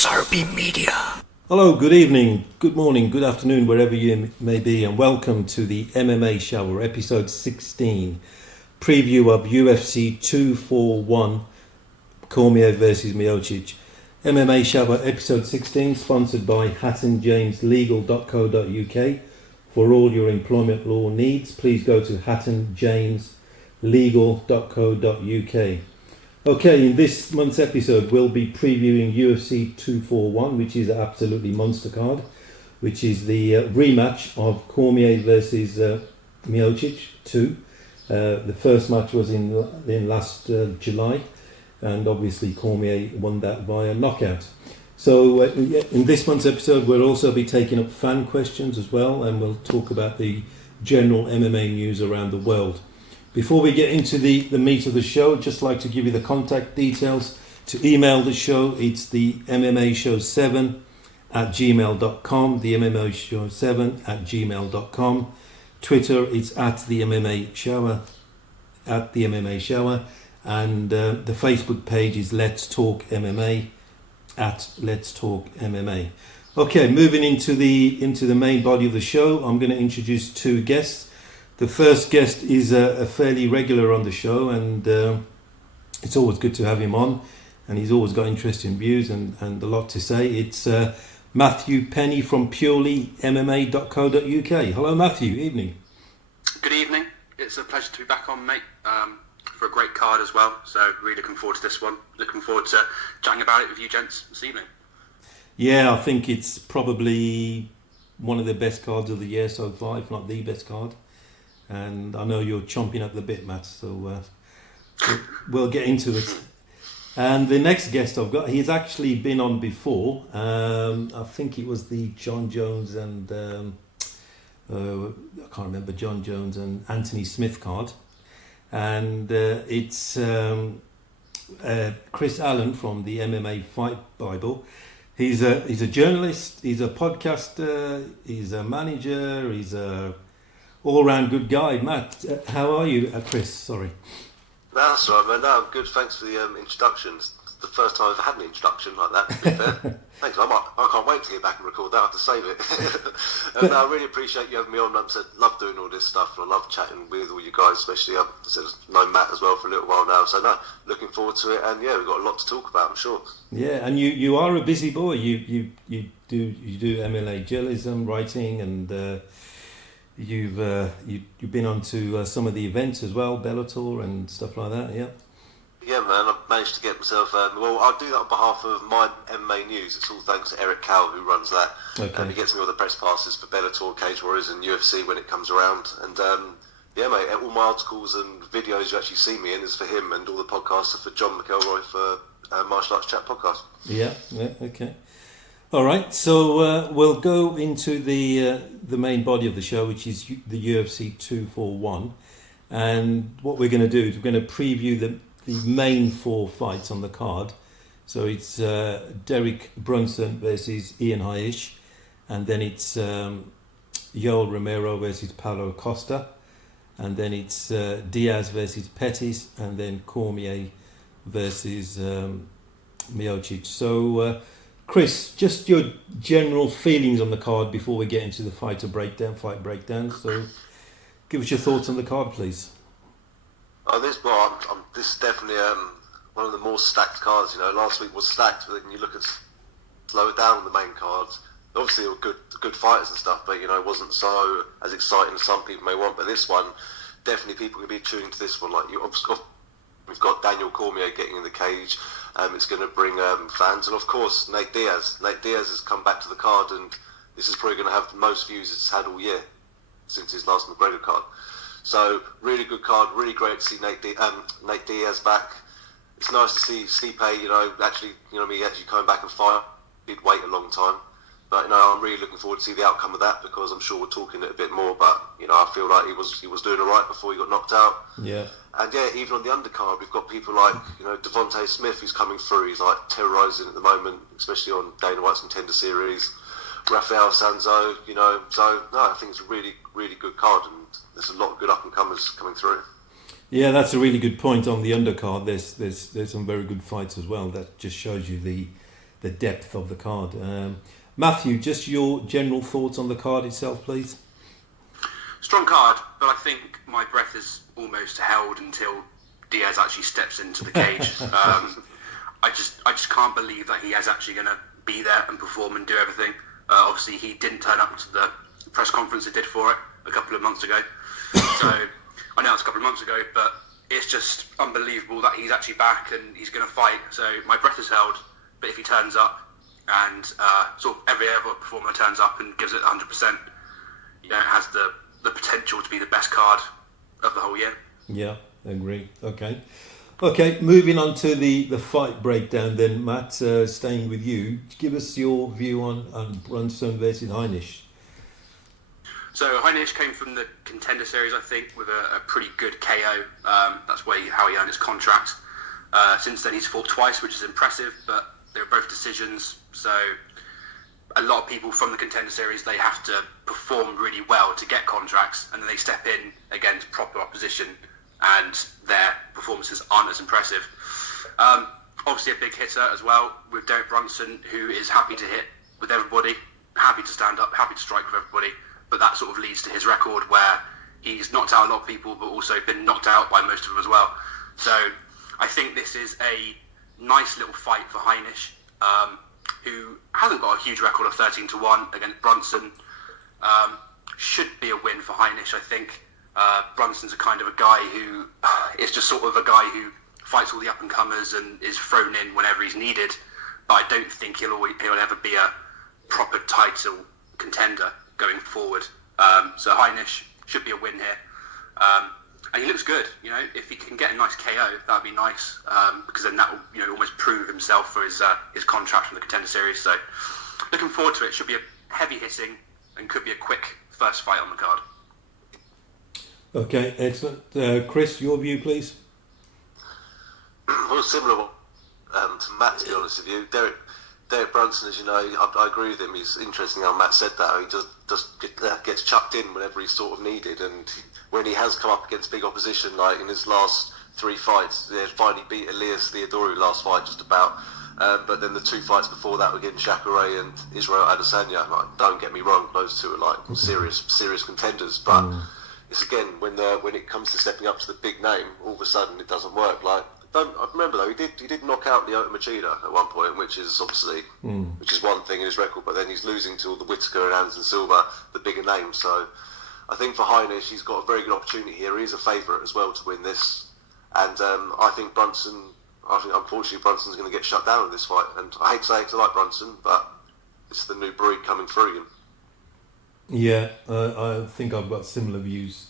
SRB Media. Hello, good evening, good morning, good afternoon, wherever you may be, and welcome to the MMAShower, episode 16, preview of UFC 241, Cormier versus Miocic. MMAShower, episode 16, sponsored by hattonjameslegal.co.uk. For all your employment law needs, please go to hattonjameslegal.co.uk. Okay, in this month's episode, we'll be previewing UFC 241, which is an absolutely monster card, which is the rematch of Cormier versus Miocic 2. The first match was in last July, and obviously Cormier won that via knockout. So in this month's episode, we'll also be taking up fan questions as well, and we'll talk about the general MMA news around the world. Before we get into the meat of the show, I'd just like to give you the contact details to email the show. It's the MMAshow7@gmail.com, the MMAshow7@gmail.com. Twitter, it's at the MMAShower, and the Facebook page is Let's Talk MMA, at Let's Talk MMA. Okay, moving into the main body of the show, I'm going to introduce two guests. The first guest is a fairly regular on the show, and it's always good to have him on, and he's always got interesting views and a lot to say. It's Matthew Penny from purelymma.co.uk. Hello Matthew, evening. Good evening. It's a pleasure to be back on, mate, for a great card as well, so really looking forward to this one. Looking forward to chatting about it with you gents this evening. Yeah, I think it's probably one of the best cards of the year so far, if not the best card. And I know you're chomping at the bit, Matt, so we'll get into it. And the next guest I've got, he's actually been on before. I think it was the John Jones and I can't remember, John Jones and Anthony Smith card. And it's Chris Allen from the MMA Fight Bible. He's a journalist, he's a podcaster, he's a manager, he's a all-round good guy. Matt, how are you? Chris, sorry. That's right, man. No, I'm good. Thanks for the introduction. It's the first time I've had an introduction like that, to be fair. Thanks. I can't wait to get back and record that. I have to save it. And I really appreciate you having me on. I love doing all this stuff, and I love chatting with all you guys, especially I've known Matt as well for a little while now. So, no, looking forward to it. And, yeah, we've got a lot to talk about, I'm sure. Yeah, and you are a busy boy. You do MLA journalism, writing, and... You've been on to some of the events as well, Bellator and stuff like that, yeah? Yeah, man, I've managed to get myself... well, I do that on behalf of my MMA News. It's all thanks to Eric Cowell, who runs that. Okay. He gets me all the press passes for Bellator, Cage Warriors and UFC when it comes around. And, yeah, mate, all my articles and videos you actually see me in is for him, and all the podcasts are for John McElroy for Martial Arts Chat Podcast. Yeah, okay. All right, so we'll go into the main body of the show, which is the UFC 241, and what we're going to do is we're going to preview the main four fights on the card. So it's Derek Brunson versus Ian Heinisch, and then it's Yoel Romero versus Paulo Costa, and then it's Diaz versus Pettis, and then Cormier versus Miocic. So Chris, just your general feelings on the card before we get into the fight breakdown. So, give us your thoughts on the card, please. This is definitely one of the more stacked cards. You know, last week was stacked, but then you look at slow it down on the main cards. Obviously, they were good fighters and stuff, but you know, it wasn't so as exciting as some people may want. But this one, definitely people can be tuning to this one. Like we've got Daniel Cormier getting in the cage. It's going to bring fans, and of course Nate Diaz. Nate Diaz has come back to the card, and this is probably going to have the most views it's had all year since his last McGregor card. So really good card, really great to see Nate Diaz back. It's nice to see Stipe, actually coming back and fight. Did wait a long time, but I'm really looking forward to see the outcome of that, because I'm sure we're talking it a bit more. But I feel like he was doing all right before he got knocked out. Yeah. And yeah, even on the undercard, we've got people like, Devontae Smith, who's coming through. He's like terrorising at the moment, especially on Dana White's Contender Series. Rafael Sanzo, so no, I think it's a really, really good card, and there's a lot of good up and comers coming through. Yeah, that's a really good point on the undercard. There's some very good fights as well. That just shows you the the depth of the card. Matthew, just your general thoughts on the card itself, please. Strong card, but I think my breath is almost held until Diaz actually steps into the cage. I just can't believe that he is actually going to be there and perform and do everything. Obviously, he didn't turn up to the press conference they did for it a couple of months ago. So I know it's a couple of months ago, but it's just unbelievable that he's actually back and he's going to fight. So my breath is held. But if he turns up and sort of every other performer turns up and gives it 100%, it has the potential to be the best card of the whole year. Yeah, I agree. Okay, moving on to the fight breakdown then, Matt, staying with you. Give us your view on Brunson versus Heinisch. So Heinisch came from the Contender Series, I think, with a pretty good KO. That's how he earned his contract. Since then he's fought twice, which is impressive, but they were both decisions. So a lot of people from the Contender Series, they have to perform really well to get contracts, and then they step in against proper opposition and their performances aren't as impressive. Obviously a big hitter as well with Derek Brunson, who is happy to hit with everybody, happy to stand up, happy to strike with everybody, but that sort of leads to his record where he's knocked out a lot of people but also been knocked out by most of them as well. So I think this is a nice little fight for Heinisch, who hasn't got a huge record of 13-1 against Brunson. Should be a win for Heinisch, I think. Brunson's a kind of a guy who is just sort of a guy who fights all the up-and-comers and is thrown in whenever he's needed, but I don't think he'll ever be a proper title contender going forward. So Heinisch should be a win here. And he looks good, if he can get a nice KO, that would be nice, because then that will almost prove himself for his contract from the Contender Series. So looking forward to it. Should be a heavy hitting and could be a quick first fight on the card. Okay, excellent. Chris, your view, please. Well, similar to Matt, to be honest with you. Derek Brunson, as you know, I agree with him. It's interesting how Matt said that. He just gets chucked in whenever he's sort of needed, and when he has come up against big opposition, like in his last 3 fights, he finally beat Elias Theodorou last fight just about. But then the 2 fights before that were against Jacare and Israel Adesanya. Like, don't get me wrong, those two are like serious contenders, but it's again when it comes to stepping up to the big name, all of a sudden it doesn't work. Like, I remember though, he did knock out Lyoto Machida at one point, which is obviously which is one thing in his record. But then he's losing to all the Whittaker and Anderson Silva, the bigger names. So I think for Heinisch, he's got a very good opportunity here. He is a favourite as well to win this, and I think unfortunately Brunson's going to get shut down in this fight. And I hate to say it, 'cause I like Brunson, but it's the new breed coming through him. Yeah, I think I've got similar views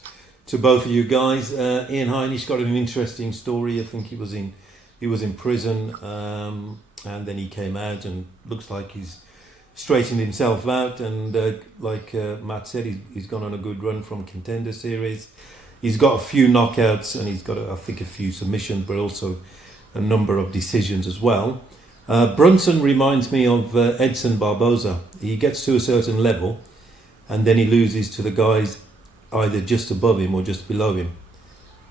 to both of you guys. Ian Heinisch got an interesting story. I think he was in prison, and then he came out and looks like he's straightened himself out. And like Matt said, he's gone on a good run from Contender Series. He's got a few knockouts and he's got I think a few submissions, but also a number of decisions as well. Brunson reminds me of Edson Barboza. He gets to a certain level and then he loses to the guys either just above him or just below him,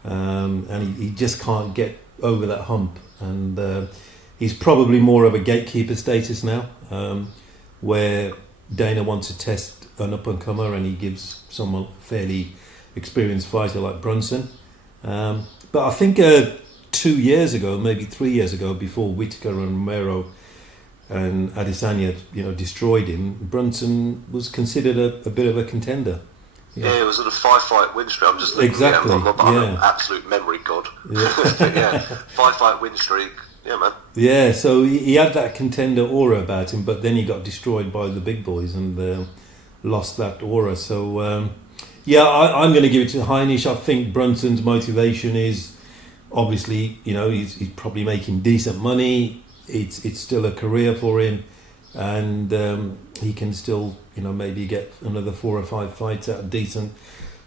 and he just can't get over that hump. And he's probably more of a gatekeeper status now, where Dana wants to test an up-and-comer and he gives someone fairly experienced fighter like Brunson. But I think 2 years ago, maybe 3 years ago, before Whittaker and Romero and Adesanya, destroyed him, Brunson was considered a bit of a contender. Yeah, it was at a 5-fight win streak. I'm just looking exactly. I'm an absolute memory god. Yeah. 5-fight win streak. Yeah, man. Yeah, so he had that contender aura about him, but then he got destroyed by the big boys and lost that aura. So I'm going to give it to Heinisch. I think Brunson's motivation is obviously, he's probably making decent money. It's still a career for him, and he can still maybe get another 4 or 5 fights at a decent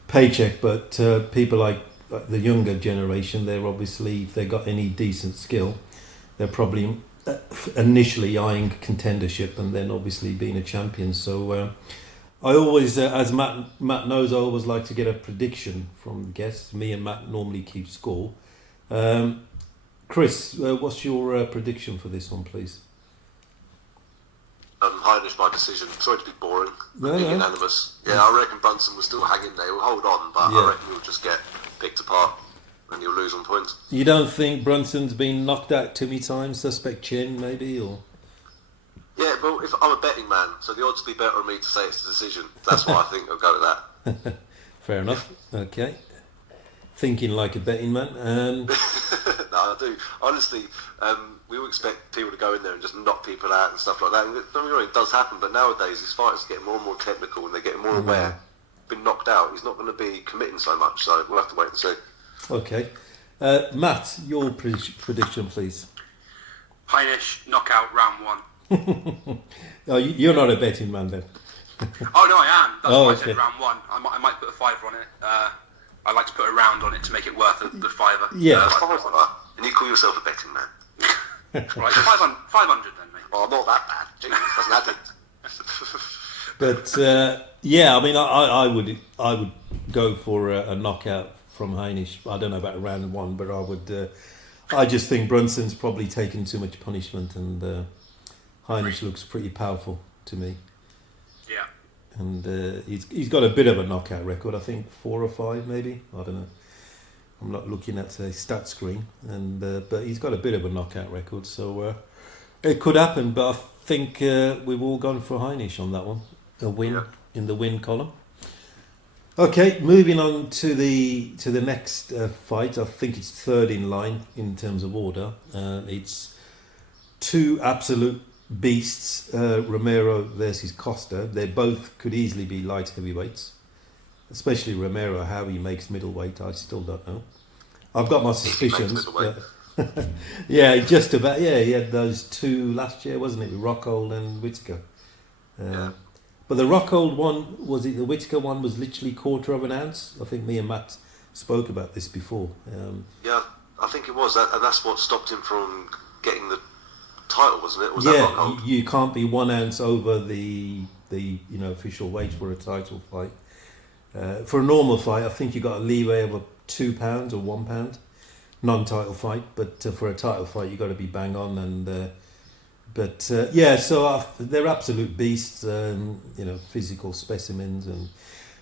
paycheck. But people like the younger generation, they're obviously, if they got any decent skill, they're probably initially eyeing contendership and then obviously being a champion. So I always, as Matt knows, I always like to get a prediction from guests. Me and Matt normally keep score. Chris, what's your prediction for this one, please? Heinisch by decision. Sorry to be boring, No, being no. unanimous. Yeah, I reckon Brunson will still hang in there. He'll hold on, but I reckon he'll just get picked apart and he'll lose on points. You don't think Brunson's been knocked out too many times? Suspect chin, maybe, or? Yeah, well, if I'm a betting man, so the odds would be better on me to say it's a decision. That's why I think I'll go with that. Fair enough. Okay. Thinking like a betting man. No, I do. Honestly, we all expect people to go in there and just knock people out and stuff like that. And don't get me wrong, it does happen, but nowadays these fighters are getting more and more technical and they're getting more aware. Been knocked out, he's not going to be committing so much, so we'll have to wait and see. Okay. Matt, your prediction, please. Heinisch, knockout, round 1. Oh, you're not a betting man then? Oh, no, I am. That's why I okay. said round 1. I might put a fiver on it. I like to put a round on it to make it worth the fiver. Yeah. And you call yourself a betting man? Right, 500 then, mate. Oh, not that bad. Jeez, doesn't add it. But yeah, I mean, I would go for a knockout from Heinisch. I don't know about round 1, but I would. I just think Brunson's probably taken too much punishment, and Heinisch looks pretty powerful to me. Yeah. And he's got a bit of a knockout record. I think 4 or 5, maybe. I don't know. I'm not looking at a stat screen, and but he's got a bit of a knockout record, so it could happen. But I think we've all gone for Heinisch on that one. A win in the win column. Okay, moving on to the next fight. I think it's third in line in terms of order. It's two absolute beasts, Romero versus Costa. They both could easily be light heavyweights. Especially Romero, how he makes middleweight, I still don't know. I've got my suspicions. But yeah, just about. Yeah, he had those two last year, wasn't it? With Rockhold and Whittaker. But the Rockhold one, was it the Whittaker one, was literally 1/4 of an ounce? I think me and Matt spoke about this before. Yeah, I think it was. And that's what stopped him from getting the title, wasn't it? Was yeah, that Rockhold? you can't be 1 ounce over the official weight for a title fight. For a normal fight, I think you got a leeway of £2 or £1 non-title fight, but for a title fight, you got to be bang on. And so they're absolute beasts, physical specimens, and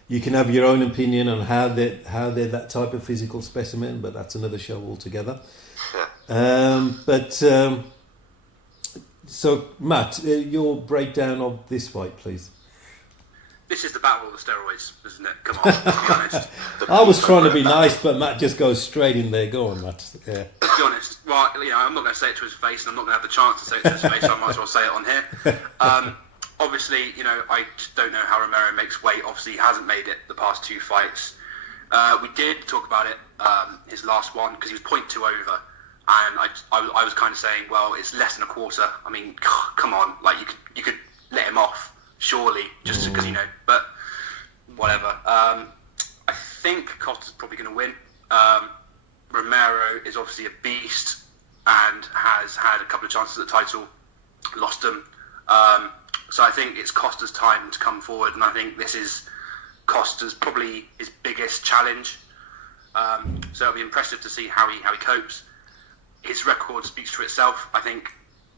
you can have your own opinion on how they're that type of physical specimen, but that's another show altogether. So Matt, your breakdown of this fight, please. This is the battle of the steroids, isn't it? Come on, to be honest. I was trying to be nice, but Matt just goes straight in there. Go on, Matt. Yeah. To be honest, well, I'm not going to say it to his face, and I'm not going to have the chance to say it to his face, so I might as well say it on here. Obviously, I just don't know how Romero makes weight. Obviously, he hasn't made it the past 2 fights. We did talk about it, his last one, because he was 0.2 over, and I was kind of saying, well, it's less than 1/4. I mean, come on, like you could let him off, surely, just because, but whatever. I think Costa's probably going to win. Romero is obviously a beast and has had a couple of chances at the title, lost them. So I think it's Costa's time to come forward, and I think this is Costa's probably his biggest challenge. So it'll be impressive to see how he copes. His record speaks for itself. I think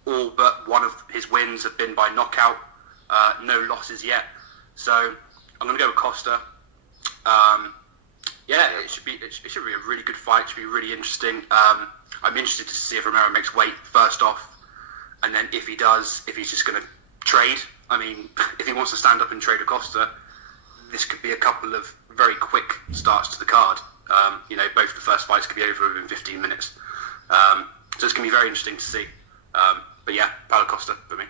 all but one of his wins have been by knockout. No losses yet. So I'm going to go with Costa. It should be a really good fight. It should be really interesting. I'm interested to see if Romero makes weight first off, and then if he does, if he's just going to trade. I mean, if he wants to stand up and trade with Costa, this could be a couple of very quick starts to the card. Both the first fights could be over within 15 minutes. So it's going to be very interesting to see. But yeah, Paulo Costa for me.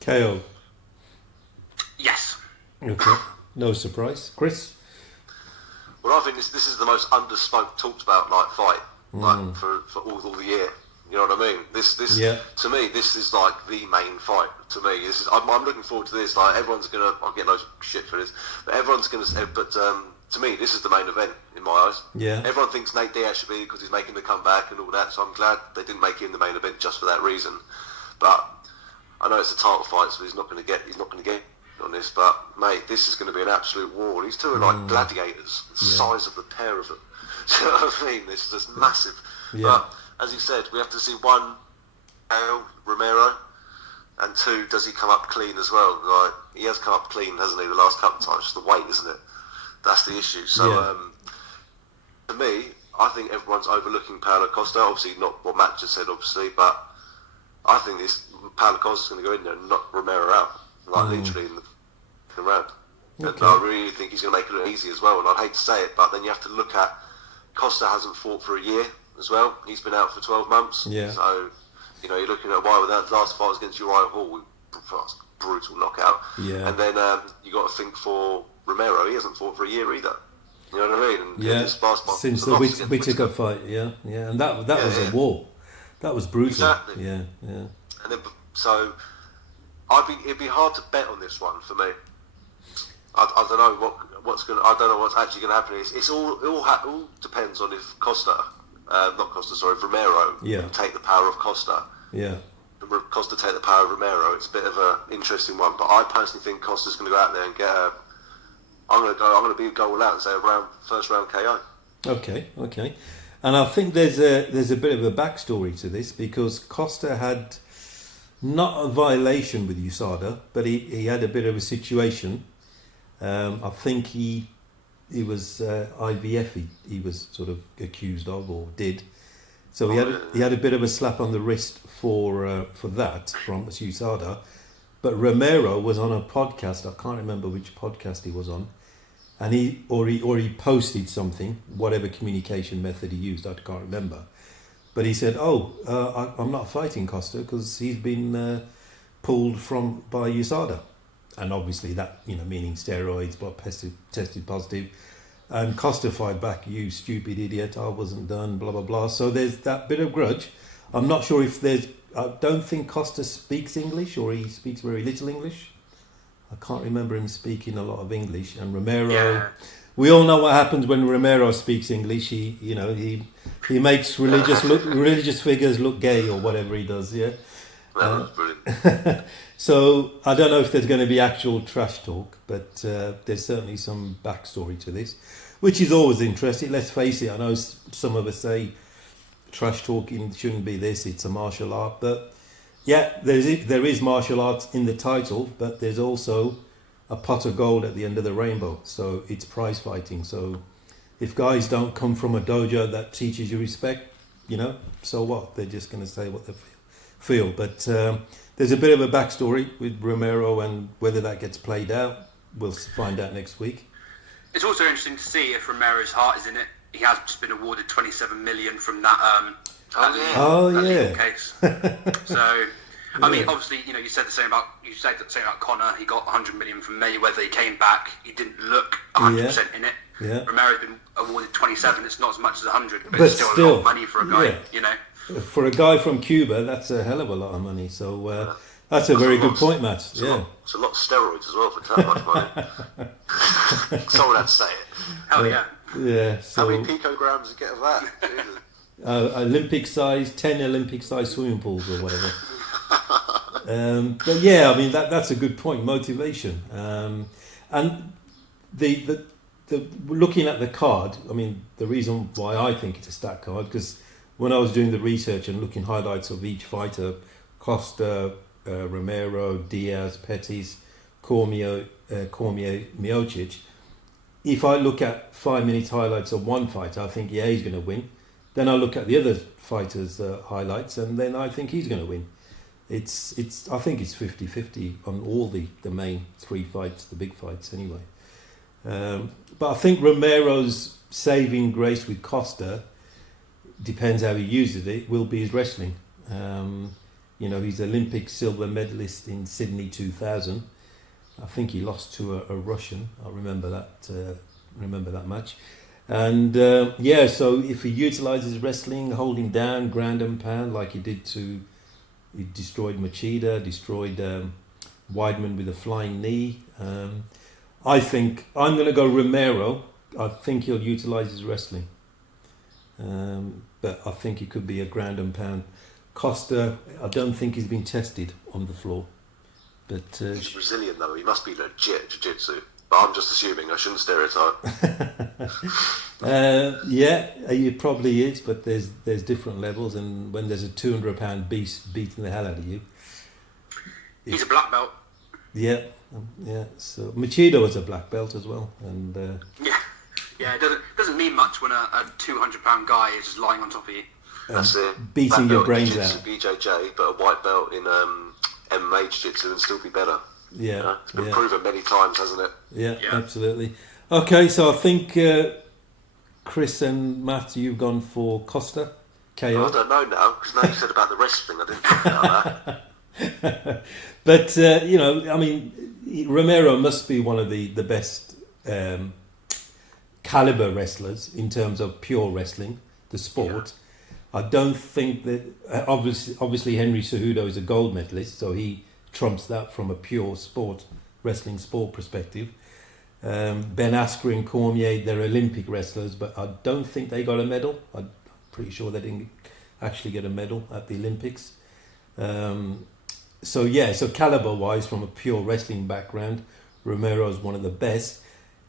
KO. Yes. Okay. No surprise. Chris? Well, I think this is the most talked about fight for all the year. You know what I mean? This to me, this is like the main fight. To me, I'm looking forward to this. Like everyone's gonna, I'll get loads of shit for this, but everyone's gonna say. But to me, this is the main event in my eyes. Yeah. Everyone thinks Nate Diaz should be because he's making the comeback and all that. So I'm glad they didn't make him the main event just for that reason. But I know it's a title fight, so he's not going to get on this. But mate, this is going to be an absolute war. These two are like gladiators, the size of the pair of them. Do you know what I mean? This is just massive. Yeah. But as you said, we have to see one Romero, And two, does he come up clean as well? Like, he has come up clean, hasn't he, the last couple of times? Just the weight, isn't it? That's the issue. So, to me, I think everyone's overlooking Paulo Costa. Obviously, not what Matt just said, obviously, but I think this Paulo Costa's going to go in there and knock Romero out, like literally in the round. Okay. And I really think he's going to make it look easy as well. And I'd hate to say it, but then you have to look at Costa hasn't fought for a year as well. He's been out for 12 months. Yeah. So, you know, you're looking at a while. That last fight was against Uriah Hall, brutal knockout. Yeah. And then you got to think for Romero, he hasn't fought for a year either. You know what I mean? And since the Whittaker fight, and that was a war. That was brutal. Exactly. Yeah. And then so, it'd be hard to bet on this one for me. I don't know what's going. I don't know what's actually going to happen. It's all depends on if if Romero take the power of Costa. Yeah. Costa take the power of Romero. It's a bit of an interesting one, but I personally think Costa's going to go out there and get a. I'm going to go all out and say first round KO. Okay, and I think there's a bit of a backstory to this because Costa had not a violation with USADA, but he had a bit of a situation. I think he was IVF. He was sort of accused of or did. So he had a bit of a slap on the wrist for that from USADA. But Romero was on a podcast. I can't remember which podcast he was on, and he posted something, whatever communication method he used. I can't remember. But he said, I'm not fighting Costa because he's been pulled by USADA. And obviously that, meaning steroids, but tested positive. And Costa fired back, you stupid idiot, I wasn't done, blah, blah, blah. So there's that bit of grudge. I'm not sure I don't think Costa speaks English, or he speaks very little English. I can't remember him speaking a lot of English. And Romero, we all know what happens when Romero speaks English. He makes religious figures look gay or whatever he does, yeah. That was brilliant. So I don't know if there's going to be actual trash talk, but there's certainly some backstory to this, which is always interesting. Let's face it, I know some of us say trash talking shouldn't be this, it's a martial art, but yeah, there is martial arts in the title, but there's also a pot of gold at the end of the rainbow, so it's prize fighting. So if guys don't come from a dojo that teaches you respect, so what? They're just going to say what they feel. But there's a bit of a backstory with Romero, and whether that gets played out, we'll find out next week. It's also interesting to see if Romero's heart is in it. He has just been awarded 27 million from that legal case. So, I mean, obviously, you said the same about Conor. He got 100 million from Mayweather. He came back. He didn't look 100% in it. Yeah. Romero's been awarded 27. It's not as much as 100, but it's still a lot of money for a guy. For a guy from Cuba, that's a hell of a lot of money. So that's a very good point, Matt. It's a lot of steroids as well for that much money. Someone had to say it. Hell yeah. Yeah. So, how many picograms you get of that? Olympic size, 10 Olympic size swimming pools or whatever. But yeah, I mean that's a good point. Motivation, and the looking at the card. I mean, the reason why I think it's a stacked card, because when I was doing the research and looking highlights of each fighter, Costa, Romero, Diaz, Pettis, Cormier, Miocic. If I look at 5 minutes highlights of one fighter, I think he's going to win. Then I look at the other fighters' highlights, and then I think he's going to win. I think it's 50-50 on all the main three fights, the big fights anyway. But I think Romero's saving grace with Costa, depends how he uses it, will be his wrestling. He's Olympic silver medalist in Sydney 2000. I think he lost to a Russian. I remember that match. And so if he utilises wrestling, holding down, ground and pound like he destroyed Machida, destroyed Weidman with a flying knee. I think I'm going to go Romero. I think he'll utilise his wrestling. But I think he could be a ground and pound. Costa, I don't think he's been tested on the floor. But he's Brazilian though, he must be legit jiu-jitsu. But I'm just assuming, I shouldn't stereotype. He probably is, but there's different levels, and when there's a 200-pound beast beating the hell out of you. He's a black belt. Yeah, yeah. So Machida was a black belt as well, and Yeah. It doesn't mean much when a 200-pound guy is just lying on top of you. That's it. beating Black your belt in brains jiu-jitsu, out. BJJ, but a white belt in MMA jiu-jitsu and still be better. Yeah, You know? It's been yeah. proven many times, hasn't it? Yeah, Yeah. absolutely. Okay, so I think Chris and Matt, you've gone for Costa KO. I don't know now, because now you said about the wrestling, I didn't think about that. But you know, I mean, Romero must be one of the best caliber wrestlers in terms of pure wrestling, the sport. I don't think that obviously Henry Cejudo is a gold medalist, so he trumps that from a pure wrestling sport perspective. Ben Askren and Cormier, they're Olympic wrestlers, but I don't think they got a medal. I'm pretty sure they didn't actually get a medal at the Olympics. So caliber wise, from a pure wrestling background, Romero is one of the best,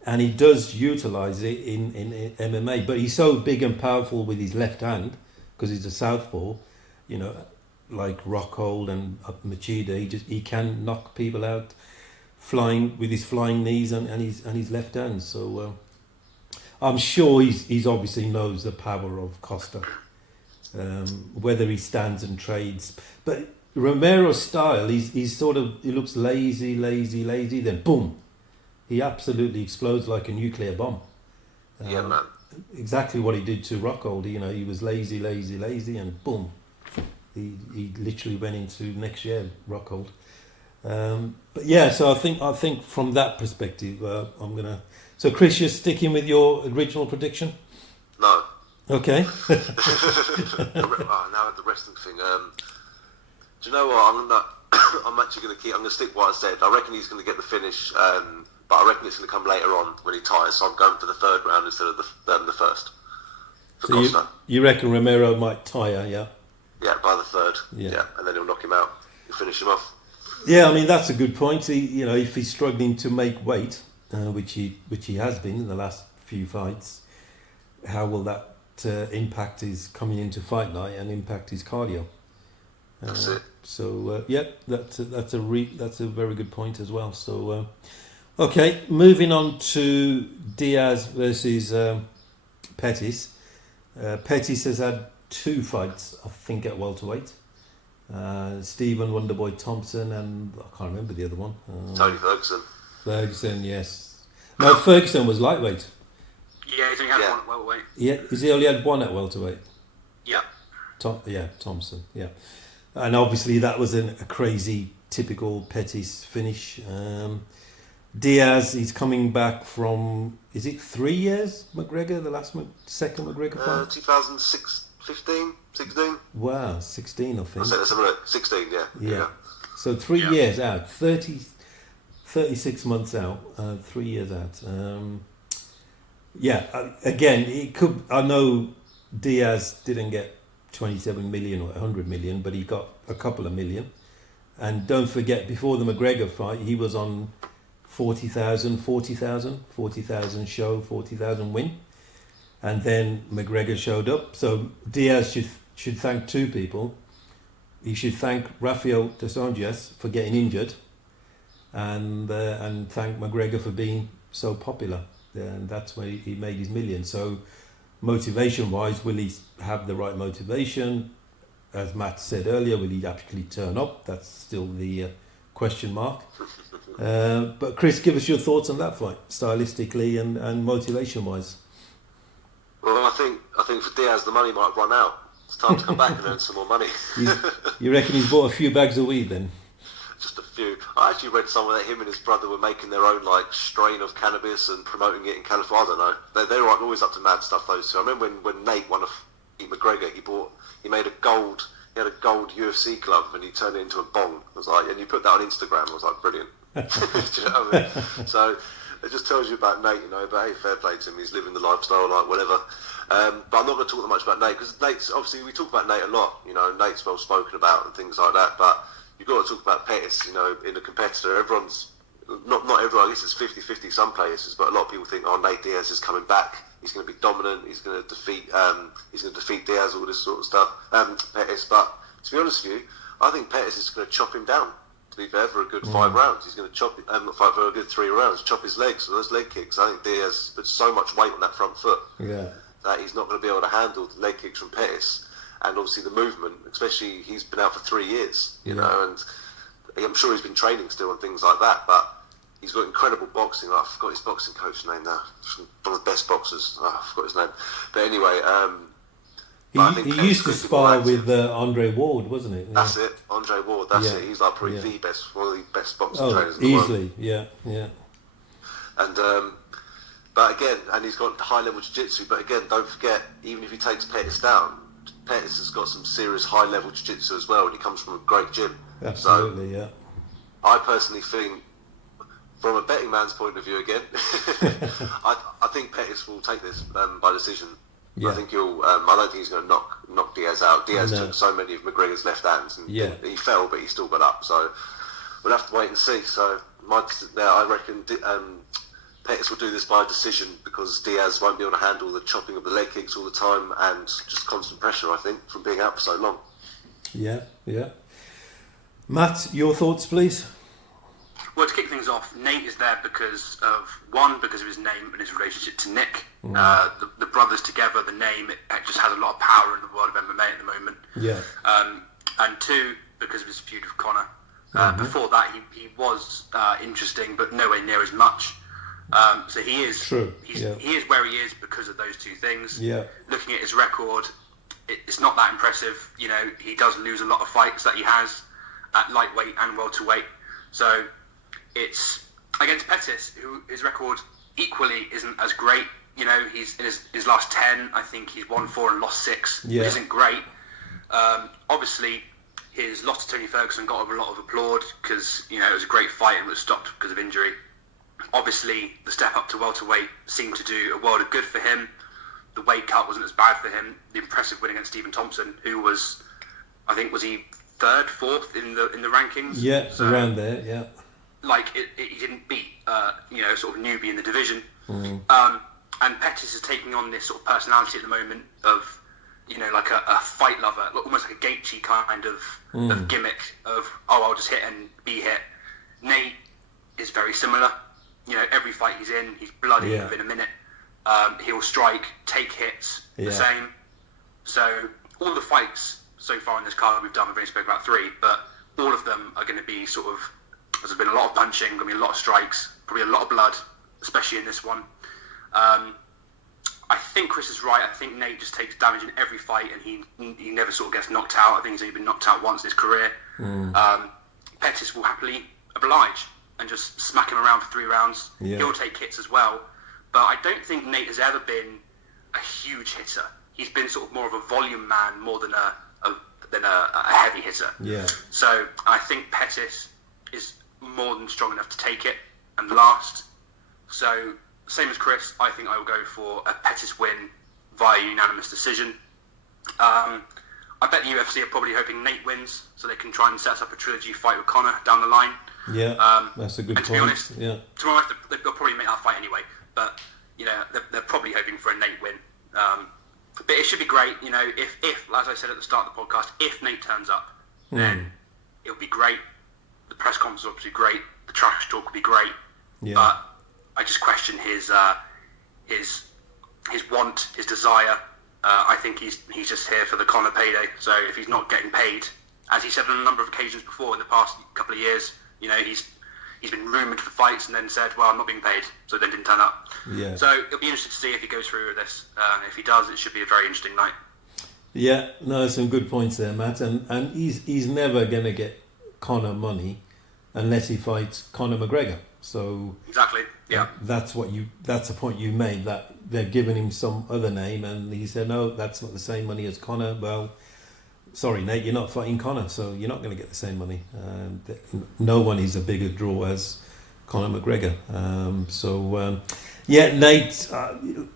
and he does utilize it in MMA. But he's so big and powerful with his left hand because he's a southpaw, you know, like Rockhold and Machida. He can knock people out flying with his flying knees and his left hand. So I'm sure he's obviously knows the power of Costa. Whether he stands and trades, but Romero's style, he's sort of, he looks lazy, then boom, he absolutely explodes like a nuclear bomb. Yeah, man. Exactly what he did to Rockhold. You know, he was lazy, and boom, he literally went into next year, Rockhold. But yeah, so I think from that perspective, I'm gonna. So Chris, you're sticking with your original prediction? No. Okay. Now the wrestling thing. Do you know what? I'm actually going to keep. I'm going to stick with what I said. I reckon he's going to get the finish, but I reckon it's going to come later on when he tires. So I'm going for the third round instead of the first. So you reckon Romero might tire? Yeah. Yeah, by the third. Yeah. And then he'll knock him out. He'll finish him off. Yeah, I mean that's a good point. You know, if he's struggling to make weight, which he has been in the last few fights, how will that impact his coming into fight night and impact his cardio? That's it. So that's a very good point as well. So okay, moving on to Diaz versus Pettis. Pettis has had 2 fights, I think, at welterweight. Stephen Wonderboy Thompson and I can't remember the other one. Tony Ferguson. Ferguson, yes. No, Ferguson was lightweight. Yeah, he's only had one at welterweight. Yeah, he only had 1 at welterweight. Yeah. Thompson. Yeah, and obviously that was a crazy, typical Pettis finish. Diaz, he's coming back from, is it 3 years? McGregor, the second McGregor fight. 2015, 16. Wow, 16, I think. I said that's about it. 16, yeah. So 3 years out, 36 months out, 3 years out. Again, it could. I know Diaz didn't get 27 million or 100 million, but he got a couple of million. And don't forget, before the McGregor fight, he was on 40,000 show, 40,000 win. And then McGregor showed up. So Diaz should thank 2 people. He should thank Rafael dos Anjos for getting injured, and thank McGregor for being so popular. And that's where he made his million. So motivation-wise, will he have the right motivation? As Matt said earlier, will he actually turn up? That's still the question mark. But Chris, give us your thoughts on that fight, stylistically and motivation-wise. Well, I think for Diaz, the money might run out. It's time to come back and earn some more money. You reckon he's bought a few bags of weed then? Just a few. I actually read somewhere that him and his brother were making their own strain of cannabis and promoting it in California. I don't know. They're always up to mad stuff. Those two. I remember when Nate won McGregor, he had a gold UFC glove and he turned it into a bong. I was like, and you put that on Instagram. I was like, brilliant. Do you know what I mean? So it just tells you about Nate, But hey, fair play to him. He's living the lifestyle, whatever. But I'm not going to talk that much about Nate because Nate's obviously we talk about Nate a lot. Nate's well spoken about and things like that. But you've got to talk about Pettis, in a competitor. Everyone's not everyone. I guess it's 50-50 some places, but a lot of people think, Nate Diaz is coming back. He's going to be dominant. He's going to defeat Diaz, all this sort of stuff. Pettis, but to be honest with you, I think Pettis is going to chop him down. To be fair, for a good 5 rounds. He's going to chop it, for a good 3 rounds, chop his legs. So those leg kicks, I think Diaz put so much weight on that front foot that he's not going to be able to handle the leg kicks from Pettis. And obviously the movement, especially he's been out for 3 years, you know, and I'm sure he's been training still and things like that, but he's got incredible boxing. I forgot his boxing coach name now. One of the best boxers. I forgot his name. But anyway, he used to spar with Andre Ward, wasn't it? That's it, Andre Ward. That's it. He's like probably the best, one of the best boxing trainers in the easily, world. yeah. And but again, and he's got high level jiu-jitsu. But again, don't forget, even if he takes Pettis down, Pettis has got some serious high level jiu-jitsu as well, and he comes from a great gym. Absolutely, so, I personally think, from a betting man's point of view again, I think Pettis will take this by decision. I think he'll. I don't think he's going to knock Diaz out. Diaz took so many of McGregor's left hands, and he fell, but he still got up. So we'll have to wait and see. So I reckon Pettis will do this by decision, because Diaz won't be able to handle the chopping of the leg kicks all the time and just constant pressure, I think, from being out for so long. Yeah. Matt, your thoughts, please? Well, to kick things off, Nate is there because of his name and his relationship to Nick. The brothers together, the name, it just has a lot of power in the world of MMA at the moment. And 2, because of his feud with Conor. Before that, he was interesting, but nowhere near as much. So he is true. He is where he is because of those 2 things. Looking at his record, it's not that impressive. You know, he does lose a lot of fights that he has at lightweight and welterweight. So it's against Pettis, who his record equally isn't as great. You know, he's in his last 10. I think he's won 4 and lost 6. Isn't great. Obviously, his loss to Tony Ferguson got a lot of applaud because, you know, it was a great fight and was stopped because of injury. Obviously, the step up to welterweight seemed to do a world of good for him. The weight cut wasn't as bad for him. The impressive win against Stephen Thompson, who was, I think, was he 3rd, 4th in the rankings? Yeah, so, around there. Yeah. Like he didn't beat, sort of newbie in the division. And Pettis is taking on this sort of personality at the moment of, you know, like a fight lover, almost like a Gaethje kind of gimmick of, I'll just hit and be hit. Nate is very similar. You know, every fight he's in, he's bloody within a minute. He'll strike, take hits, the same. So all the fights so far in this card we've done, we've only spoken about 3, but all of them are going to be sort of, there's been a lot of punching, going to be a lot of strikes, probably a lot of blood, especially in this one. I think Chris is right. I think Nate just takes damage in every fight, and he never sort of gets knocked out. I think he's only been knocked out once in his career. Pettis will happily oblige and just smack him around for 3 rounds. He'll take hits as well, but I don't think Nate has ever been a huge hitter. He's been sort of more of a volume man more than a heavy hitter. So I think Pettis is more than strong enough to take it and last. So same as Chris, I think I will go for a Pettis win via unanimous decision. I bet the UFC are probably hoping Nate wins so they can try and set up a trilogy fight with Conor down the line. That's a good point. To be honest, tomorrow they'll probably make that fight anyway. But you know, they're probably hoping for a Nate win. But it should be great. You know, if as I said at the start of the podcast, if Nate turns up, then it'll be great. The press conference will be great. The trash talk will be great. But I just question his want, his desire. I think he's just here for the Conor payday. So if he's not getting paid, as he said on a number of occasions before in the past couple of years, you know, he's been rumoured for fights and then said, well, I'm not being paid, so then didn't turn up. So it'll be interesting to see if he goes through with this. If he does, it should be a very interesting night. Some good points there, Matt. And he's never going to get Conor money unless he fights Conor McGregor. So exactly, that's the point you made, that they've given him some other name, and he said, no, that's not the same money as Conor. Well, sorry, Nate, you're not fighting Conor, so you're not going to get the same money. No one is a bigger draw as Conor McGregor. Nate,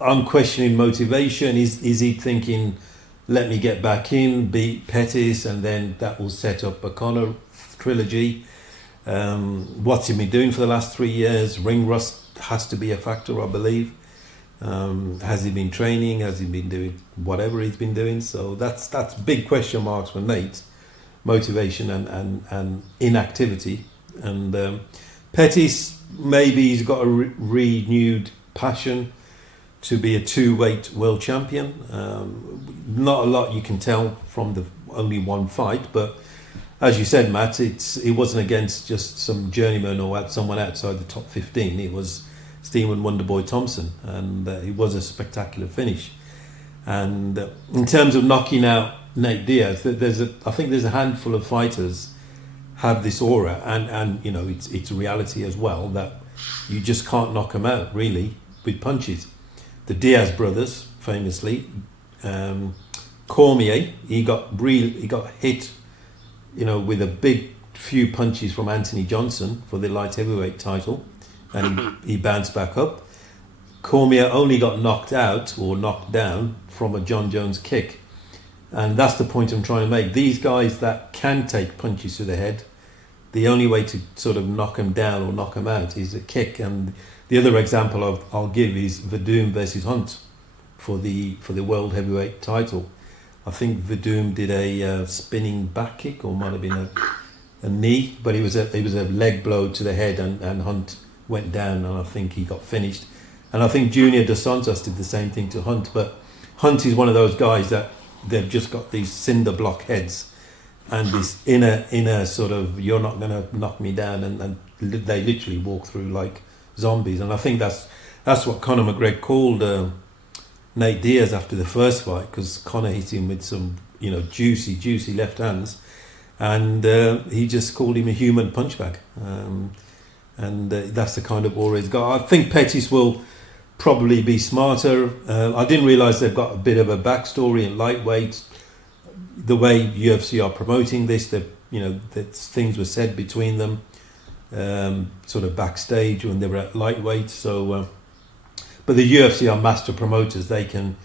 I'm questioning motivation. Is he thinking, let me get back in, beat Pettis, and then that will set up a Conor trilogy? What's he been doing for the last 3 years? Ring rust has to be a factor, I believe. Has he been training? Has he been doing whatever he's been doing? So that's big question marks for Nate. Motivation and inactivity. And Pettis, maybe he's got a renewed passion to be a 2-weight world champion. Not a lot you can tell from the only one fight, but as you said, Matt, it wasn't against just some journeyman or someone outside the top 15. It was Stephen Wonderboy Thompson, and it was a spectacular finish. And in terms of knocking out Nate Diaz, I think there's a handful of fighters have this aura, and you know it's a reality as well that you just can't knock them out really with punches. The Diaz brothers, famously, Cormier, he got hit, you know, with a big few punches from Anthony Johnson for the light heavyweight title, and he bounced back up. Cormier only got knocked out or knocked down from a John Jones kick. And that's the point I'm trying to make. These guys that can take punches to the head, the only way to sort of knock them down or knock them out is a kick. And the other example I'll give is Verdum versus Hunt for the world heavyweight title. I think Verdum did a spinning back kick, or might have been a knee, but it was a leg blow to the head, and Hunt went down, and I think he got finished. And I think Junior Dos Santos did the same thing to Hunt, but Hunt is one of those guys that they've just got these cinder block heads and this inner sort of, you're not going to knock me down, and they literally walk through like zombies. And I think that's what Conor McGregor called Nate Diaz after the first fight, because Conor hit him with some, you know, juicy left hands, and he just called him a human punchbag. And that's the kind of aura he's got. I think Pettis will probably be smarter. I didn't realise they've got a bit of a backstory in lightweight. The way UFC are promoting this, that, you know, that things were said between them, sort of backstage when they were at lightweight. So, but the UFC are master promoters. They can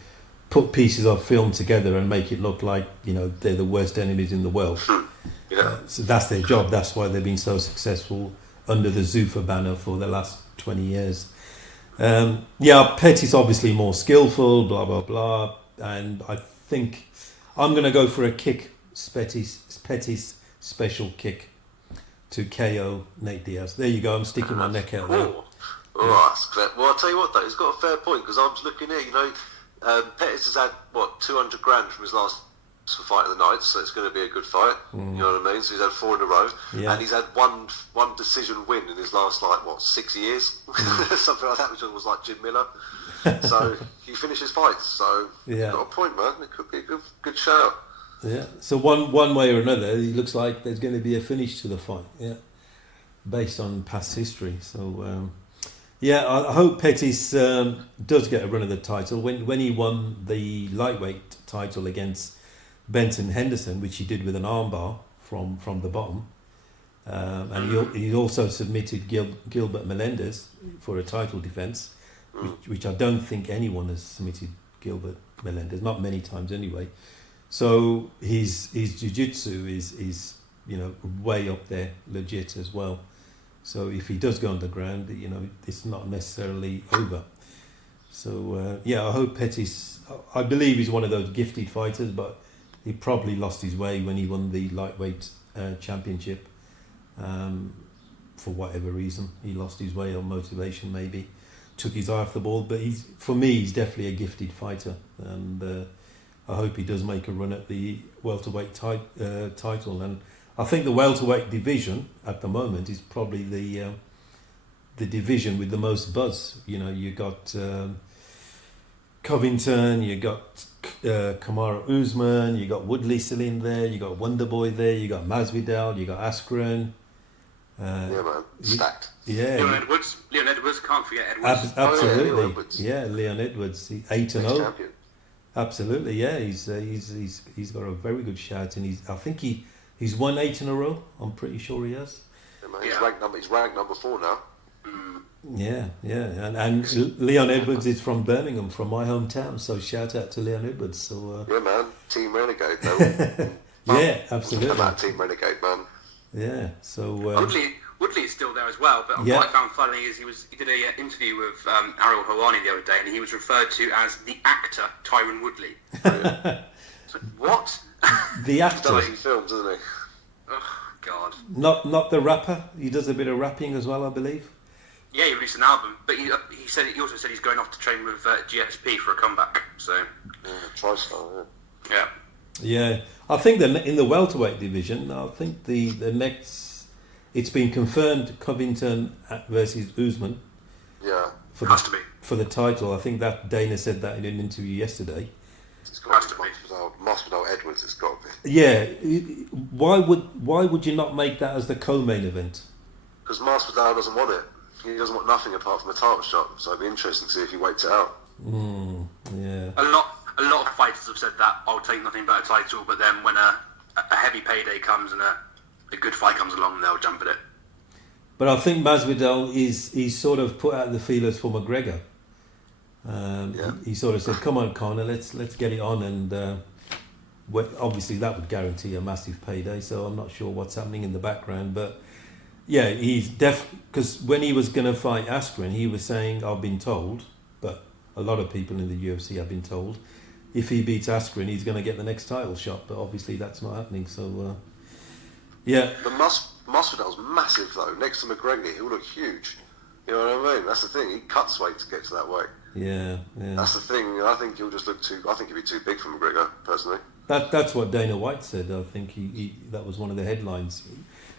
put pieces of film together and make it look like, you know, they're the worst enemies in the world. So that's their job. That's why they've been so successful under the Zuffa banner for the last 20 years. Pettis obviously more skillful, blah blah blah, and I think I'm going to go for a kick, Pettis special kick to KO Nate Diaz. There you go. I'm sticking my neck out there. That's clever. Well, I'll tell you what, though, he's got a fair point, because I was looking here, you know, Pettis has had, 200 grand from his last fight of the night, so it's going to be a good fight. You know what I mean? So he's had 4 in a row, and he's had one decision win in his last 6 years, something like that, which was like Jim Miller. So he finishes fights. So got a point, man. It could be a good shout. Yeah. So one way or another, it looks like there's going to be a finish to the fight. Yeah, based on past history. So I hope Pettis does get a run of the title. When he won the lightweight title against Benson Henderson, which he did with an armbar from the bottom, and he also submitted Gilbert Melendez for a title defence, which I don't think anyone has submitted Gilbert Melendez, not many times anyway. So his jiu-jitsu is you know, way up there, legit as well. So if he does go underground, you know, it's not necessarily over. So I hope Pettis. I believe he's one of those gifted fighters, but he probably lost his way when he won the lightweight championship. For whatever reason, he lost his way, or motivation maybe, took his eye off the ball. But for me, he's definitely a gifted fighter, and I hope he does make a run at the welterweight title. And I think the welterweight division at the moment is probably the division with the most buzz. You know, you got Covington, you got Kamaru Usman, you got Woodley still in there, you got Wonderboy there, you got Masvidal, you got Askren. Man, stacked. Leon Edwards, can't forget Edwards. Absolutely, Leon Edwards, 8-0. Champion. Absolutely, yeah. He's got a very good shout, and I think he's won 8 in a row. I'm pretty sure he has. Yeah, man, he's ranked number 4 now. Yeah, and Leon Edwards is from Birmingham, from my hometown. So shout out to Leon Edwards. So yeah, man, Team Renegade. Though. Yeah, absolutely. Come out, Team Renegade, man. Yeah. So Woodley is still there as well. But what I found funny is he did an interview with Ariel Helwani the other day, and he was referred to as the actor Tyron Woodley. So, what? The actor. He's done films, hasn't he? Oh God. Not the rapper. He does a bit of rapping as well, I believe. Yeah, he released an album, but he also said he's going off to train with GSP for a comeback. So Yeah, TriStar, yeah. Yeah, I think that in the welterweight division, I think the next, it's been confirmed Covington versus Usman yeah. Has to be. for the title. I think that Dana said that in an interview yesterday. It's got Has to to be Masvidal Edwards. It's got to be. Yeah, why would you not make that as the co-main event? Because Masvidal doesn't want it. He doesn't want nothing apart from a title shot. So it'd be interesting to see if he waits it out. Yeah. A lot of fighters have said that I'll take nothing but a title, but then when a heavy payday comes and a good fight comes along, they'll jump at it. But I think Masvidal he's sort of put out the feelers for McGregor. He sort of said, "Come on, Conor, let's get it on," and obviously that would guarantee a massive payday. So I'm not sure what's happening in the background, but yeah, he's because when he was going to fight Askren, he was saying, "I've been told," but a lot of people in the UFC have been told, if he beats Askren, he's going to get the next title shot. But obviously that's not happening. So yeah. But Masvidal's massive though. Next to McGregor, he'll look huge. You know what I mean? That's the thing. He cuts weight to get to that weight. Yeah. That's the thing. I think he'll just look too. I think he'd be too big for McGregor, personally. That's what Dana White said. I think he that was one of the headlines.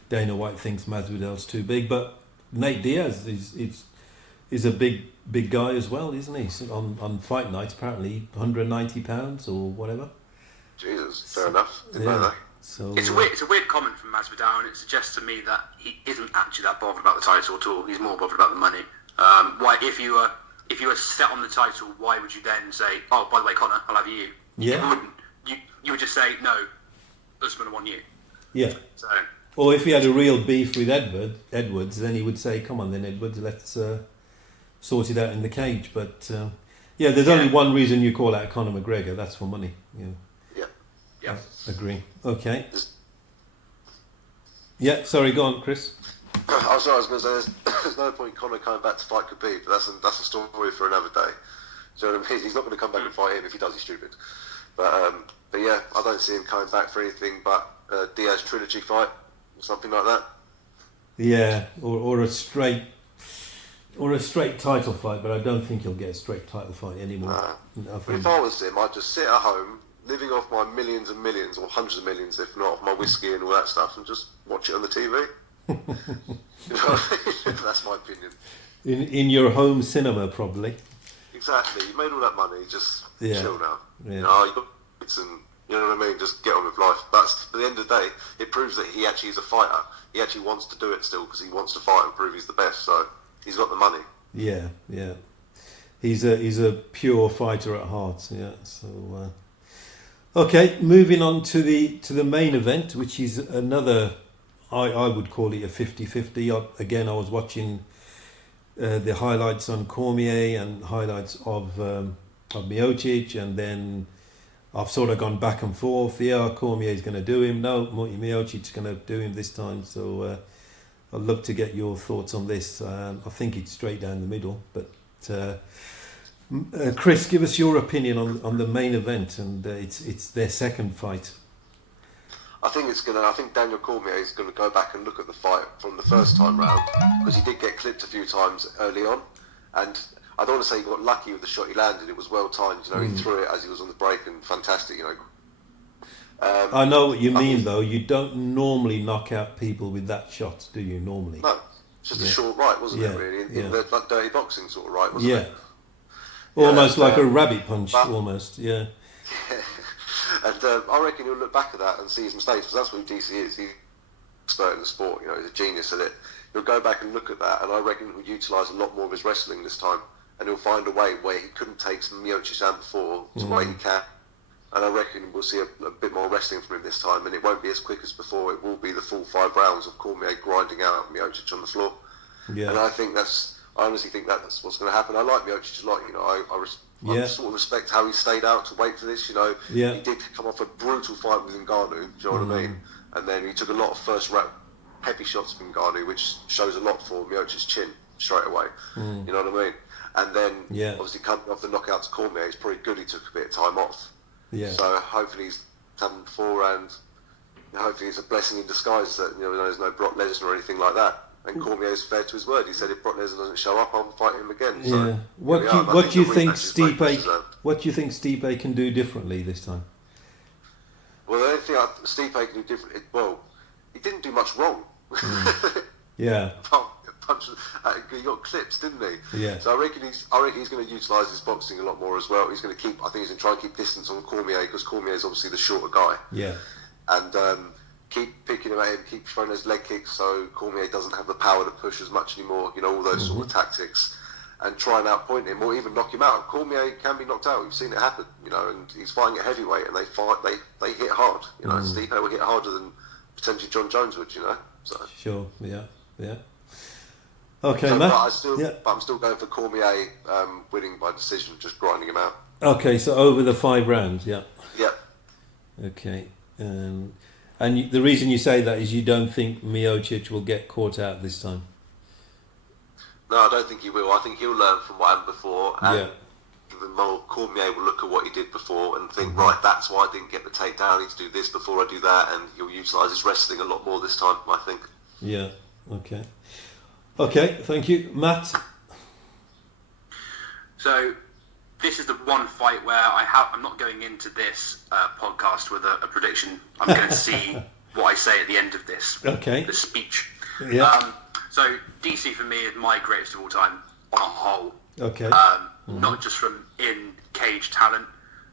Dana White thinks Masvidal's too big, but Nate Diaz is a big guy as well, isn't he? So on fight nights, apparently 190 pounds or whatever. Jesus, fair enough. Didn't know that. So It's a weird comment from Masvidal, and it suggests to me that he isn't actually that bothered about the title at all. He's more bothered about the money. Why, if you were set on the title, why would you then say, "Oh, by the way, Conor, I'll have you"? Yeah. You wouldn't. You would just say, "No, Usman want you." yeah. So Or if he had a real beef with Edwards, then he would say, "Come on, then Edwards, let's sort it out in the cage." But there's only one reason you call out Conor McGregor. That's for money. yeah. Agree. Okay. Yeah. Sorry. Go on, Chris. I was going to say, there's no point Conor coming back to fight Khabib, but that's a story for another day. Do you know what I mean? He's not going to come back and fight him. If he does, he's stupid. But yeah, I don't see him coming back for anything but a Diaz trilogy fight or something like that. Yeah, or a straight title fight, but I don't think he'll get a straight title fight anymore. But if I was him, I'd just sit at home, living off my millions and millions, or hundreds of millions, if not, off my whiskey and all that stuff, and just watch it on the TV. You know what I mean? That's my opinion. In your home cinema, probably. Exactly. You made all that money, just chill now. Yeah. You know, you got kids and you know what I mean. Just get on with life. But at the end of the day, it proves that he actually is a fighter. He actually wants to do it still because he wants to fight and prove he's the best. So he's got the money. Yeah. He's a pure fighter at heart. Yeah. So okay, moving on to the main event, which is another. I would call it a 50-50. Again, I was watching the highlights on Cormier and highlights of Miocic, and then I've sort of gone back and forth. Yeah, Cormier's going to do him. No, Miocic's going to do him this time. So I'd love to get your thoughts on this. I think it's straight down the middle. But Chris, give us your opinion on the main event, and it's their second fight. I think Daniel Cormier is going to go back and look at the fight from the first time round because he did get clipped a few times early on, and I don't want to say he got lucky with the shot he landed. It was well timed. You know, he threw it as he was on the break and fantastic. You know. I know what you mean, though. You don't normally knock out people with that shot, do you? Normally. No, it's just a short right, wasn't it? Really, in the like dirty boxing sort of right, wasn't it? Almost like a rabbit punch, almost. Yeah. And I reckon he'll look back at that and see his mistakes, because that's who DC is. He's an expert in the sport, you know, he's a genius at it. He'll go back and look at that, and I reckon he'll utilise a lot more of his wrestling this time, and he'll find a way where he couldn't take some Miocic down before to where he can. And I reckon we'll see a bit more wrestling from him this time, and it won't be as quick as before. It will be the full 5 rounds of Cormier grinding out Miocic on the floor. Yeah. And I honestly think that's what's going to happen. I like Miocic a lot, you know. I sort of respect how he stayed out to wait for this, you know. Yeah. He did come off a brutal fight with Ngannou, do you know what I mean? And then he took a lot of first round heavy shots from Ngannou, which shows a lot for Miocic's chin straight away. You know what I mean? And then obviously coming off the knockout to Cormier, it's probably good he took a bit of time off. Yeah. So hopefully he's done before, and hopefully it's a blessing in disguise that there's no Brock Lesnar or anything like that. And Cormier's fair to his word. He said if Brock Lesnar doesn't show up, I'm fighting him again. So, yeah. What do you think Stipe can do differently this time? Well, the only thing Stipe can do differently. Well, he didn't do much wrong. Yeah. He got clips, didn't he? Yeah. So I reckon he's going to utilise his boxing a lot more as well. He's going to I think he's going to try and keep distance on Cormier because Cormier is obviously the shorter guy. Yeah. And keep picking him at him, keep throwing those leg kicks so Cormier doesn't have the power to push as much anymore. All those sort of tactics, and try and outpoint him or even knock him out. Cormier can be knocked out. We've seen it happen. And he's fighting at heavyweight, and they hit hard. Stipe will hit harder than potentially John Jones would. So. Sure. Yeah. Yeah. Okay, so, Matt. But I'm still going for Cormier winning by decision, just grinding him out. Okay, so over the 5 rounds, yeah. Yeah. Okay, and the reason you say that is you don't think Miocic will get caught out this time. No, I don't think he will. I think he'll learn from what happened before, and even more Cormier will look at what he did before and think, right, that's why I didn't get the takedown. I need to do this before I do that, and he'll utilise his wrestling a lot more this time, I think. Yeah. Okay. Okay, thank you. Matt? So, this is the one fight where I'm not going into this podcast with a prediction. I'm going to see what I say at the end of this speech. Yeah. So, DC for me is my greatest of all time on a whole. Okay. Not just from in-cage talent,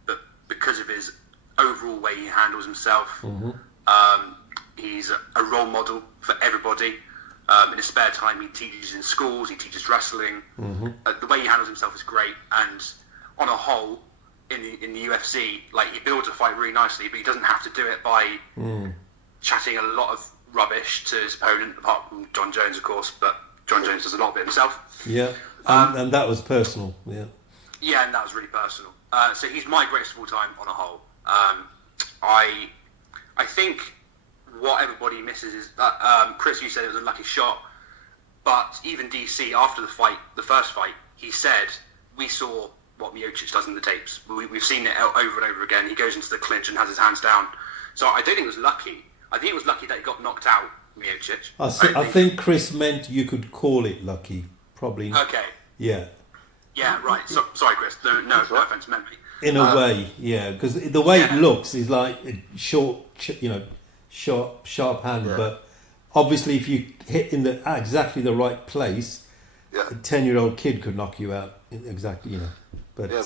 but because of his overall way he handles himself. He's a role model for everybody. In his spare time, he teaches in schools, he teaches wrestling. The way he handles himself is great, and on a whole, in the UFC, he builds a fight really nicely, but he doesn't have to do it by chatting a lot of rubbish to his opponent, apart from John Jones, of course, but John Jones does a lot of it himself. Yeah, and that was personal, yeah. Yeah, and that was really personal. So he's my greatest of all time on a whole. I think what everybody misses is that Chris, you said it was a lucky shot, but even DC after the first fight, he said we saw what Miocic does in the tapes. We've seen it over and over again. He goes into the clinch and has his hands down. So I don't think it was lucky. I think it was lucky that he got knocked out, Miocic. I think Chris meant you could call it lucky, probably. Okay. Yeah. Yeah, right. Sorry, Chris. No offense meant me. In a way, yeah, because the way it looks is like a short, sharp hand, but obviously if you hit in exactly the right place, a 10-year-old kid could knock you out exactly, But he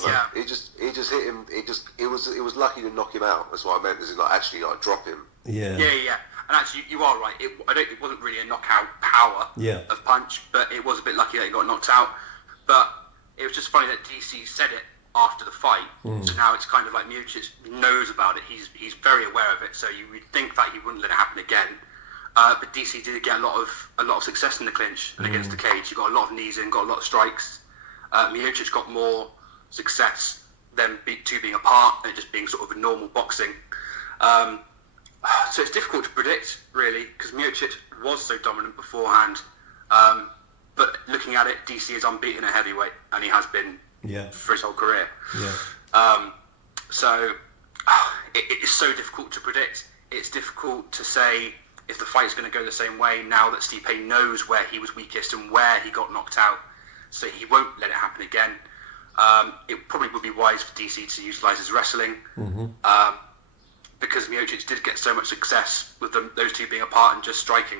just hit him. It was lucky to knock him out. That's what I meant. Is actually drop him. Yeah. Yeah. And actually, you are right. It wasn't really a knockout power of punch, but it was a bit lucky that he got knocked out. But it was just funny that DC said it after the fight. So now it's kind of like Miocic knows about it. He's very aware of it. So you would think that he wouldn't let it happen again. But DC did get a lot of success in the clinch and against the cage. He got a lot of knees in, got a lot of strikes. Miocic got more success than two being apart and just being sort of a normal boxing. So it's difficult to predict, really, because Miocic was so dominant beforehand. But looking at it, DC is unbeaten at heavyweight, and he has been for his whole career. Yeah. So it is so difficult to predict. It's difficult to say if the fight's going to go the same way now that Stipe knows where he was weakest and where he got knocked out, so he won't let it happen again. It probably would be wise for DC to utilise his wrestling, because Miocic did get so much success with those two being apart and just striking.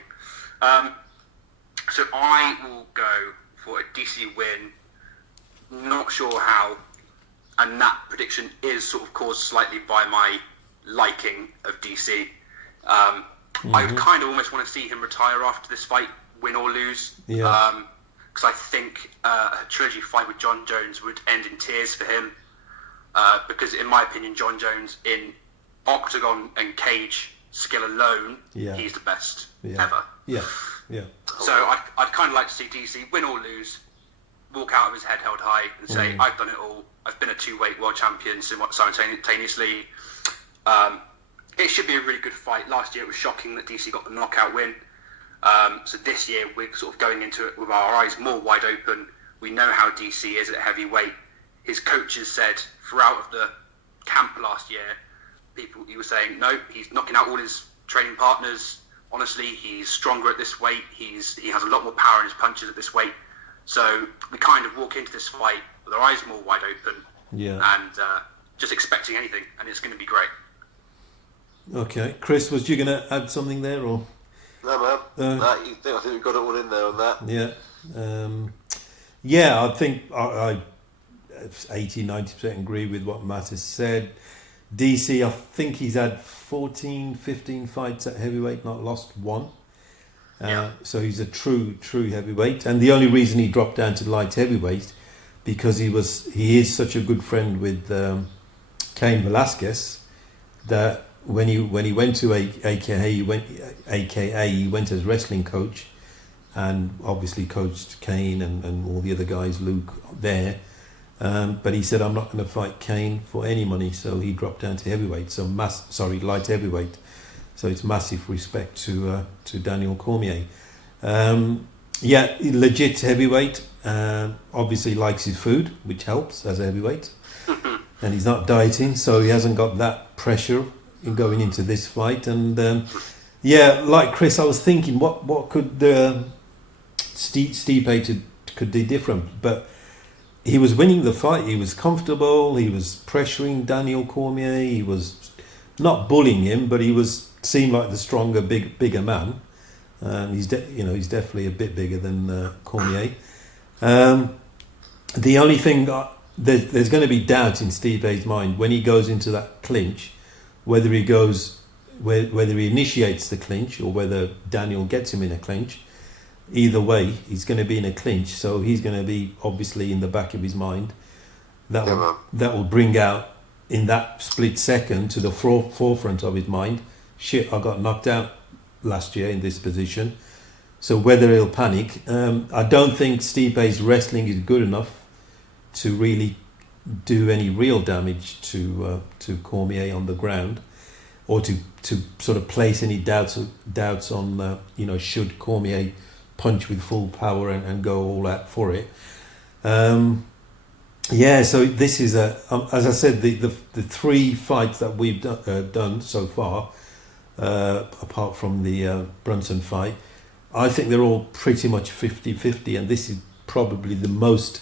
So I will go for a DC win. Not sure how, and that prediction is sort of caused slightly by my liking of DC. I would kind of almost want to see him retire after this fight, win or lose. Because I think a trilogy fight with John Jones would end in tears for him. Because in my opinion, John Jones in octagon and cage skill alone, he's the best ever. So I'd kind of like to see DC win or lose, walk out of his head held high and say, I've done it all. I've been a 2-weight world champion simultaneously. It should be a really good fight. Last year it was shocking that DC got the knockout win. So this year we're sort of going into it with our eyes more wide open. We know how DC is at heavyweight. His coaches said throughout of the camp last year, he was saying, no, he's knocking out all his training partners. Honestly, he's stronger at this weight. He has a lot more power in his punches at this weight. So we kind of walk into this fight with our eyes more wide open, and just expecting anything, and it's going to be great. Okay, Chris, was you going to add something there, or? No, man. I think we've got it all in there on that. Yeah. I think I 80-90% agree with what Matt has said. DC, I think he's had 14-15 fights at heavyweight, not lost one. So he's a true heavyweight, and the only reason he dropped down to light heavyweight because he is such a good friend with Cain Velasquez that when he went to AKA he went as wrestling coach, and obviously coached Cain and all the other guys, Luke there. But he said, I'm not going to fight Cain for any money, so he dropped down to heavyweight. Light heavyweight. So it's massive respect to Daniel Cormier. Legit heavyweight. Obviously likes his food, which helps as a heavyweight. And he's not dieting, so he hasn't got that pressure in going into this fight. And like Chris, I was thinking, what could Stipe could do different? But he was winning the fight. He was comfortable. He was pressuring Daniel Cormier. He was not bullying him, but he seemed like the stronger, bigger man. He's definitely a bit bigger than Cormier. The only thing there's going to be doubt in Stipe's mind when he goes into that clinch, whether he initiates the clinch or whether Daniel gets him in a clinch. Either way, he's going to be in a clinch, so he's going to be obviously in the back of his mind. That will bring out in that split second to the forefront of his mind. Shit, I got knocked out last year in this position. So whether he'll panic, I don't think Stipe's wrestling is good enough to really do any real damage to Cormier on the ground, or to sort of place any doubts on should Cormier punch with full power and go all out for it. So this is as I said, the three fights that we've done so far, apart from the Brunson fight, I think they're all pretty much 50-50, and this is probably the most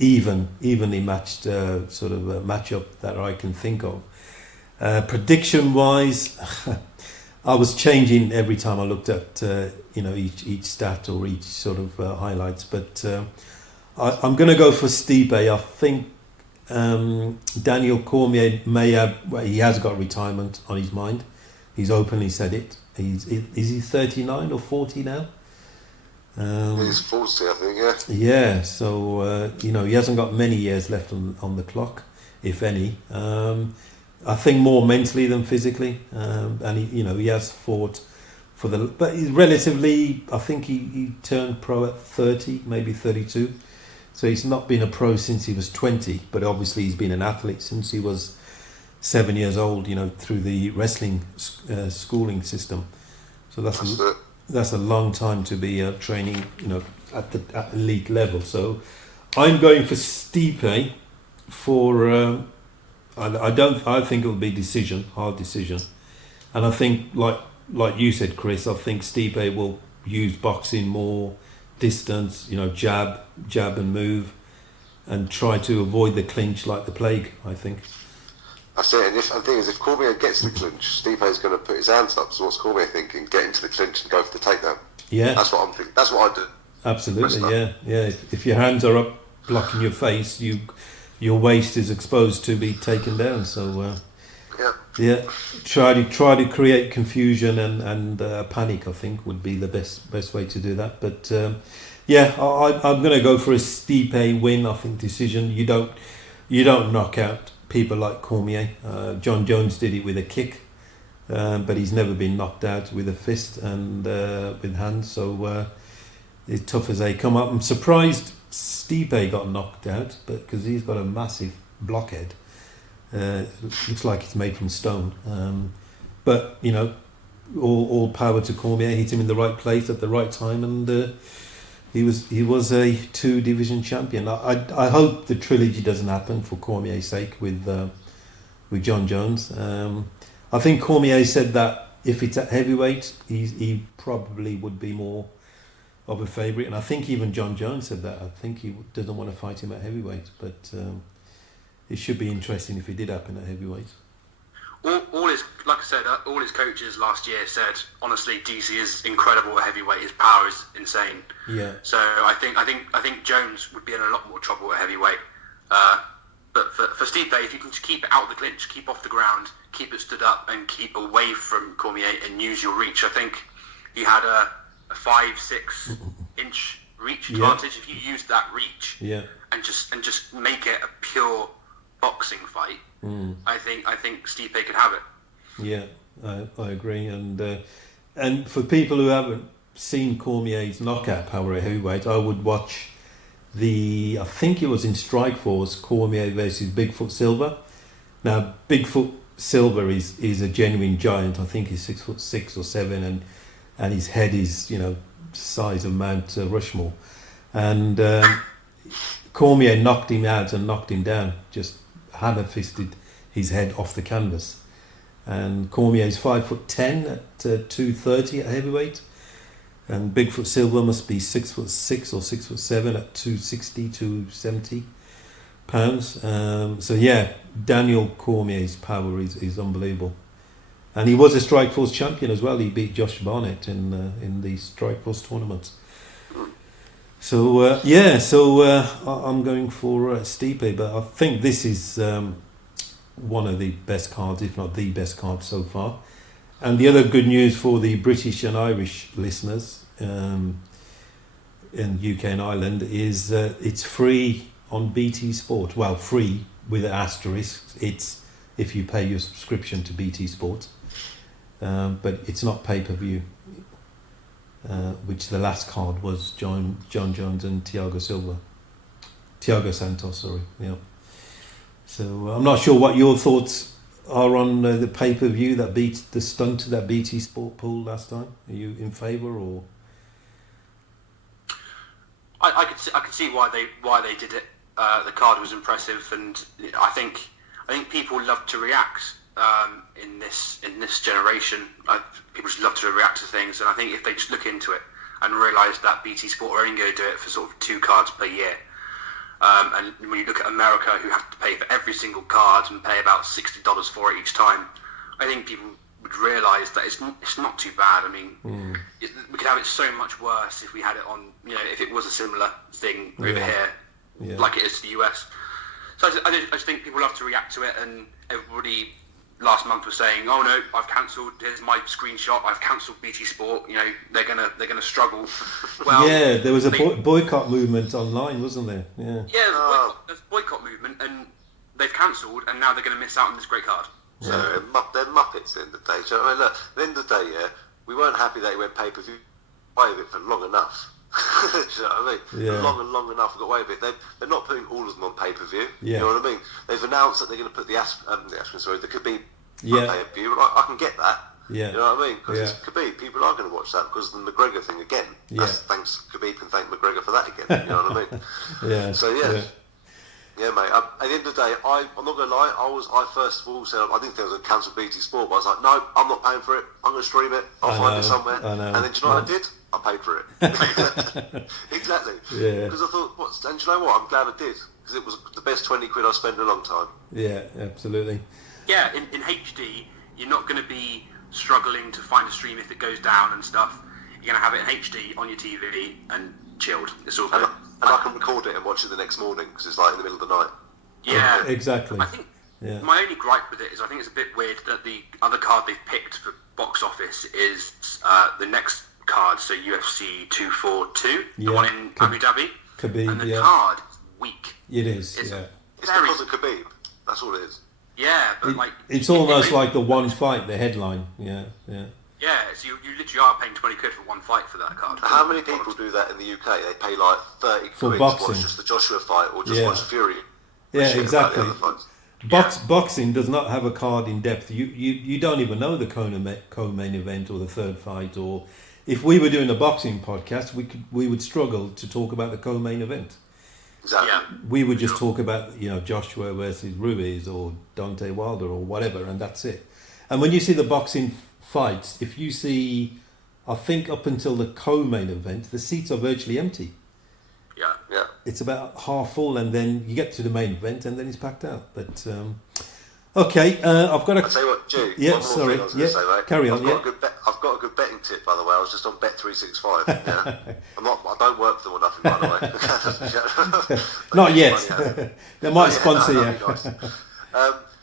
evenly matched sort of matchup that I can think of. Prediction wise, I was changing every time I looked at each stat or each sort of highlights, but I'm going to go for Stipe. I think Daniel Cormier he has got retirement on his mind. He's openly said it. Is he 39 or 40 now? He's 40, I think. Yeah. So he hasn't got many years left on the clock, if any. I think more mentally than physically, and he has fought but he's relatively. I think he turned pro at 30, maybe 32. So he's not been a pro since he was 20, but obviously he's been an athlete since he was 7 years old, through the wrestling schooling system. So that's a long time to be training, at elite level. So I'm going for Stipe for. I think it will be hard decision, and I think like you said, Chris, I think Stipe will use boxing more, distance, jab and move, and try to avoid the clinch like the plague, I think. That's it. And the thing is, if Cormier gets the clinch, Stipe's going to put his hands up. So what's Cormier thinking? Get into the clinch and go for the takedown. Yeah, that's what I'm thinking. That's what I do. Absolutely, yeah. If your hands are up blocking your face, your waist is exposed to be taken down. So try to create confusion and panic, I think, would be the best way to do that. But I'm going to go for a Stipe win. I think decision. You don't knock out people like Cormier. John Jones did it with a kick, but he's never been knocked out with a fist and with hands. So it's tough as they come up. I'm surprised Stipe got knocked out, but because he's got a massive blockhead. Looks like it's made from stone. But all power to Cormier. Hit him in the right place at the right time, and he was a 2-division champion. I hope the trilogy doesn't happen for Cormier's sake with John Jones. I think Cormier said that if it's at heavyweight, he probably would be more of a favourite. And I think even John Jones said that. I think he doesn't want to fight him at heavyweight, but it should be interesting if it did happen at heavyweight. All his, like I said, all his coaches last year said, honestly, DC is incredible at heavyweight. His power is insane. Yeah. So I think Jones would be in a lot more trouble at heavyweight. But for Stipe, if you can keep it out of the clinch, keep off the ground, keep it stood up, and keep away from Cormier and use your reach, I think he had a 5-6 inch reach advantage. If you use that reach, and just make it a pure boxing fight, I think Stipe could have it. Yeah, I agree. And for people who haven't seen Cormier's knockout power at heavyweight, I would watch I think it was in Strikeforce, Cormier versus Bigfoot Silva. Now, Bigfoot Silva is a genuine giant. I think he's 6'6" or 7, and his head is, size of Mount Rushmore. And Cormier knocked him out and knocked him down, just hammer-fisted his head off the canvas. And Cormier is 5'10" at 230 at heavyweight. And Bigfoot Silva must be 6'6" or 6'7" at 260, 270 pounds. So yeah, Daniel Cormier's power is unbelievable. And he was a Strikeforce champion as well. He beat Josh Barnett in the Strikeforce tournament. So I'm going for Stipe, but I think this is one of the best cards, if not the best card so far. And the other good news for the British and Irish listeners in UK and Ireland is it's free on BT Sport. Well, free with an asterisk. It's if you pay your subscription to BT Sport. But it's not pay-per-view, which the last card was John Jones and Thiago Santos, sorry. Yeah. So I'm not sure what your thoughts are on the pay-per-view that beat the stunt that BT Sport pulled last time. Are you in favour or? I could see why they did it. The card was impressive, and I think people love to react in this generation. People just love to react to things, and I think if they just look into it and realise that BT Sport are only going to do it for sort of 2 cards per year. And when you look at America, who have to pay for every single card and pay about $60 for it each time, I think people would realise that it's not too bad. I mean, we could have it so much worse if we had it on, if it was a similar thing over here, like it is to the US. So I just think people love to react to it, and everybody last month was saying, "Oh no, I've cancelled. Here's my screenshot. I've cancelled BT Sport. They're gonna struggle." Well, yeah, there was a boycott movement online, wasn't there? Yeah, there's a boycott movement, and they've cancelled, and now they're going to miss out on this great card. So they're muppets at the end of the day. Do you know what I mean? Look, at the end of the day, we weren't happy that he went pay-per-view. Away with it for long enough. Do you know what I mean? Yeah. Long enough, we got away with it. They're not putting all of them on pay-per-view. Yeah. You know what I mean? They've announced that they're going to put the Khabib Yeah. on pay-per-view. I can get that. Yeah. You know what I mean? Because it's Khabib. People are going to watch that because of the McGregor thing again. Thanks Khabib and thank McGregor for that again. You know what I mean? Yeah. So yeah, mate. At the end of the day, I'm not going to lie. I first of all said I didn't think I was going to cancel BT Sport, but I was like, no, I'm not paying for it. I'm going to stream it. I'll find it somewhere. I know. And then do you know what I did? I paid for it. Exactly. Yeah. Because I thought, and do you know what? I'm glad I did because it was the best 20 quid I spent in a long time. Yeah, absolutely. Yeah, in HD, you're not going to be struggling to find a stream if it goes down and stuff. You're going to have it in HD on your TV and chilled. It's all good. And I can record it and watch it the next morning because it's like in the middle of the night. Yeah, exactly. I think my only gripe with it is I think it's a bit weird that the other card they've picked for box office is the next card, so UFC 242, the one in Abu Dhabi. Khabib, and the card is weak. It is, It's because of Khabib. That's all it is. Yeah, but it's almost like the one fight, the headline. Yeah. Yeah, so you literally are paying 20 quid for one fight for that card. How many people do that in the UK? They pay like 30 for quid boxing. to watch just the Joshua fight or just watch Fury. Yeah, exactly. Boxing does not have a card in depth. You don't even know the co-main event or the third fight. Or if we were doing a boxing podcast, we would struggle to talk about the co-main event. Exactly. Yeah. We would just talk about Joshua versus Ruiz or Deontay Wilder or whatever, and that's it. And when you see the boxing fights, if you see, I think up until the co-main event, the seats are virtually empty. Yeah. It's about half full, and then you get to the main event, and then it's packed out. But okay, I've got a. I'll tell you what, Duke. Yeah, one more sorry. thing I was going to say, mate. Carry on. I've got a good betting tip, by the way. I was just on Bet365. Yeah, I don't work for them or nothing, by the way. Not yet. They might sponsor you. Nice.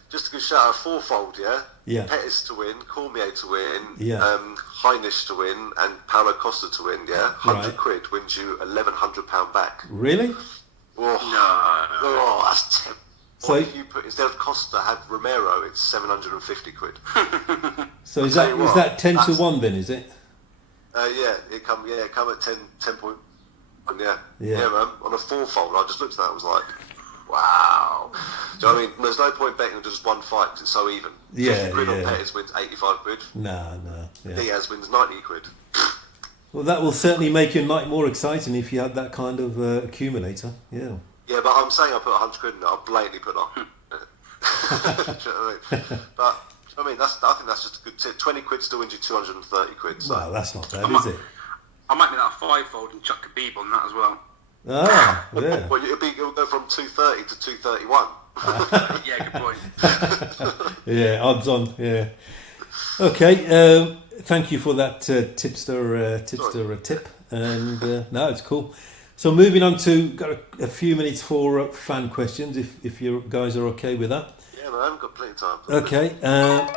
Just a good shout out, fourfold, yeah? Yeah. Pettis to win, Cormier to win, Yeah. Heinisch to win, and Paulo Costa to win, yeah? 100 Right. quid wins you £1,100 back. Really? Oh, that's terrible. So- What if you put, instead of Costa, had Romero, it's 750 quid. So is tell that you is what, that 10 to that's- 1 then? Is it? It come at 10 point. Yeah, Yeah. man. On a fourfold, I just looked at that and was like, wow. Do you know what I mean? There's no point betting on just one fight because it's so even. Yeah, 50 quid on yeah. Pettis wins 85 quid. No. Yeah. Diaz wins 90 quid. Well, that will certainly make your night more exciting if you had that kind of accumulator. Yeah. Yeah, but I'm saying I put 100 quid in it. I blatantly put on. Do you know what I mean? But I mean, I think that's just a good tip. 20 quid still wins you 230 quid. So. Well, that's not bad, is it? I might make that a fivefold and chuck Khabib on that as well. Ah, yeah. Well, it'll go from 230 to 231. Yeah, good point. Yeah, odds on. Yeah. Okay. Thank you for that tipster tip. And no, it's cool. So moving on to got a few minutes for fan questions, if you guys are okay with that. Yeah, man, I haven't got plenty of time. Okay.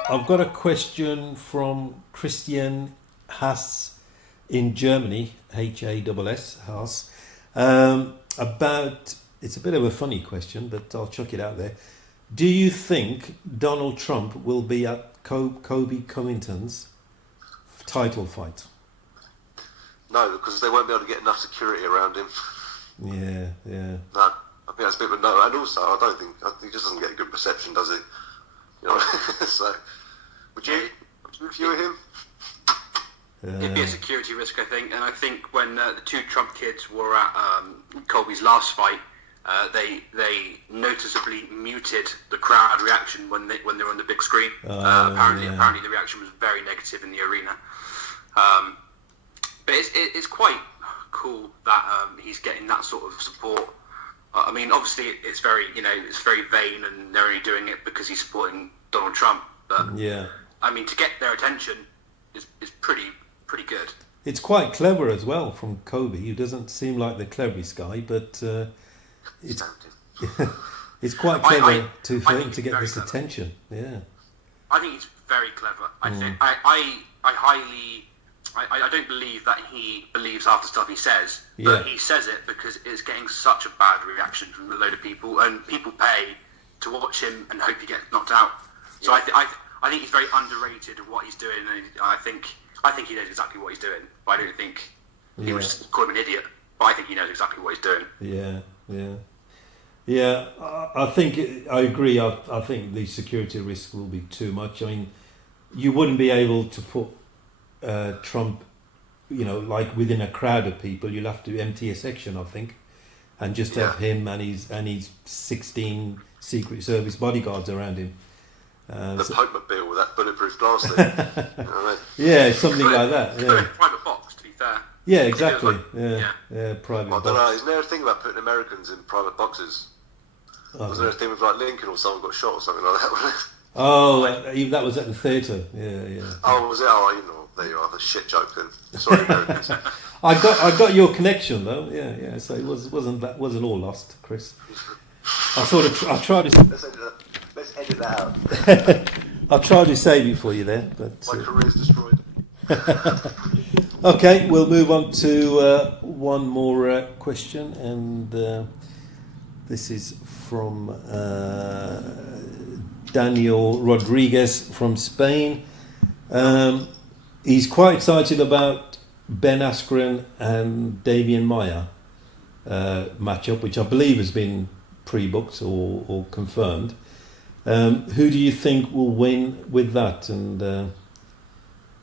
I've got a question from Christian Haas in Germany, Hass Haas. About, it's a bit of a funny question, but I'll chuck it out there. Do you think Donald Trump will be at Kobe Covington's title fight? No, because they won't be able to get enough security around him. Yeah. No, I think that's a bit of a no. And also, I think he just doesn't get a good perception, does he? You know, so would you if you were him? It'd be a security risk, I think. And I think when the two Trump kids were at Colby's last fight, they noticeably muted the crowd reaction when they were on the big screen. Apparently the reaction was very negative in the arena. But it's quite cool that he's getting that sort of support. I mean, obviously it's very vain, and they're only doing it because he's supporting Donald Trump. But Yeah. I mean, to get their attention is pretty good. It's quite clever as well from Kobe, who doesn't seem like the cleverest guy, but it's quite clever for him to get this attention. Yeah. I think he's very clever. I think I don't believe that he believes half the stuff he says, but he says it because it's getting such a bad reaction from a load of people, and people pay to watch him and hope he gets knocked out. So I think he's very underrated of what he's doing, and I think he knows exactly what he's doing. But I don't think he would just call him an idiot. But I think he knows exactly what he's doing. Yeah. I think I agree. I think the security risk will be too much. I mean, you wouldn't be able to put Trump, like within a crowd of people. You'll have to empty a section, I think, and just have him and his 16 Secret Service bodyguards around him. The Pope-mobile with that bulletproof glass thing. You know what I mean? Yeah, something like that. Yeah. Private box, to be fair. Yeah, exactly. Yeah. Private I box. don't know. Isn't there a thing about putting Americans in private boxes? Was there a thing with like Lincoln or someone got shot or something like that? Oh, that was at the theatre. Yeah. Oh, was it? Oh, there you are. The shit joke then. Sorry, Americans. I got your connection though. Yeah. So it wasn't all lost, Chris. I tried to. Let's edit that out. I tried to save you for you there, but My career's destroyed. okay, we'll move on to one more question, and this is from Daniel Rodriguez from Spain. He's quite excited about Ben Askren and Damian Maia matchup, which I believe has been pre-booked or confirmed. Who do you think will win with that? And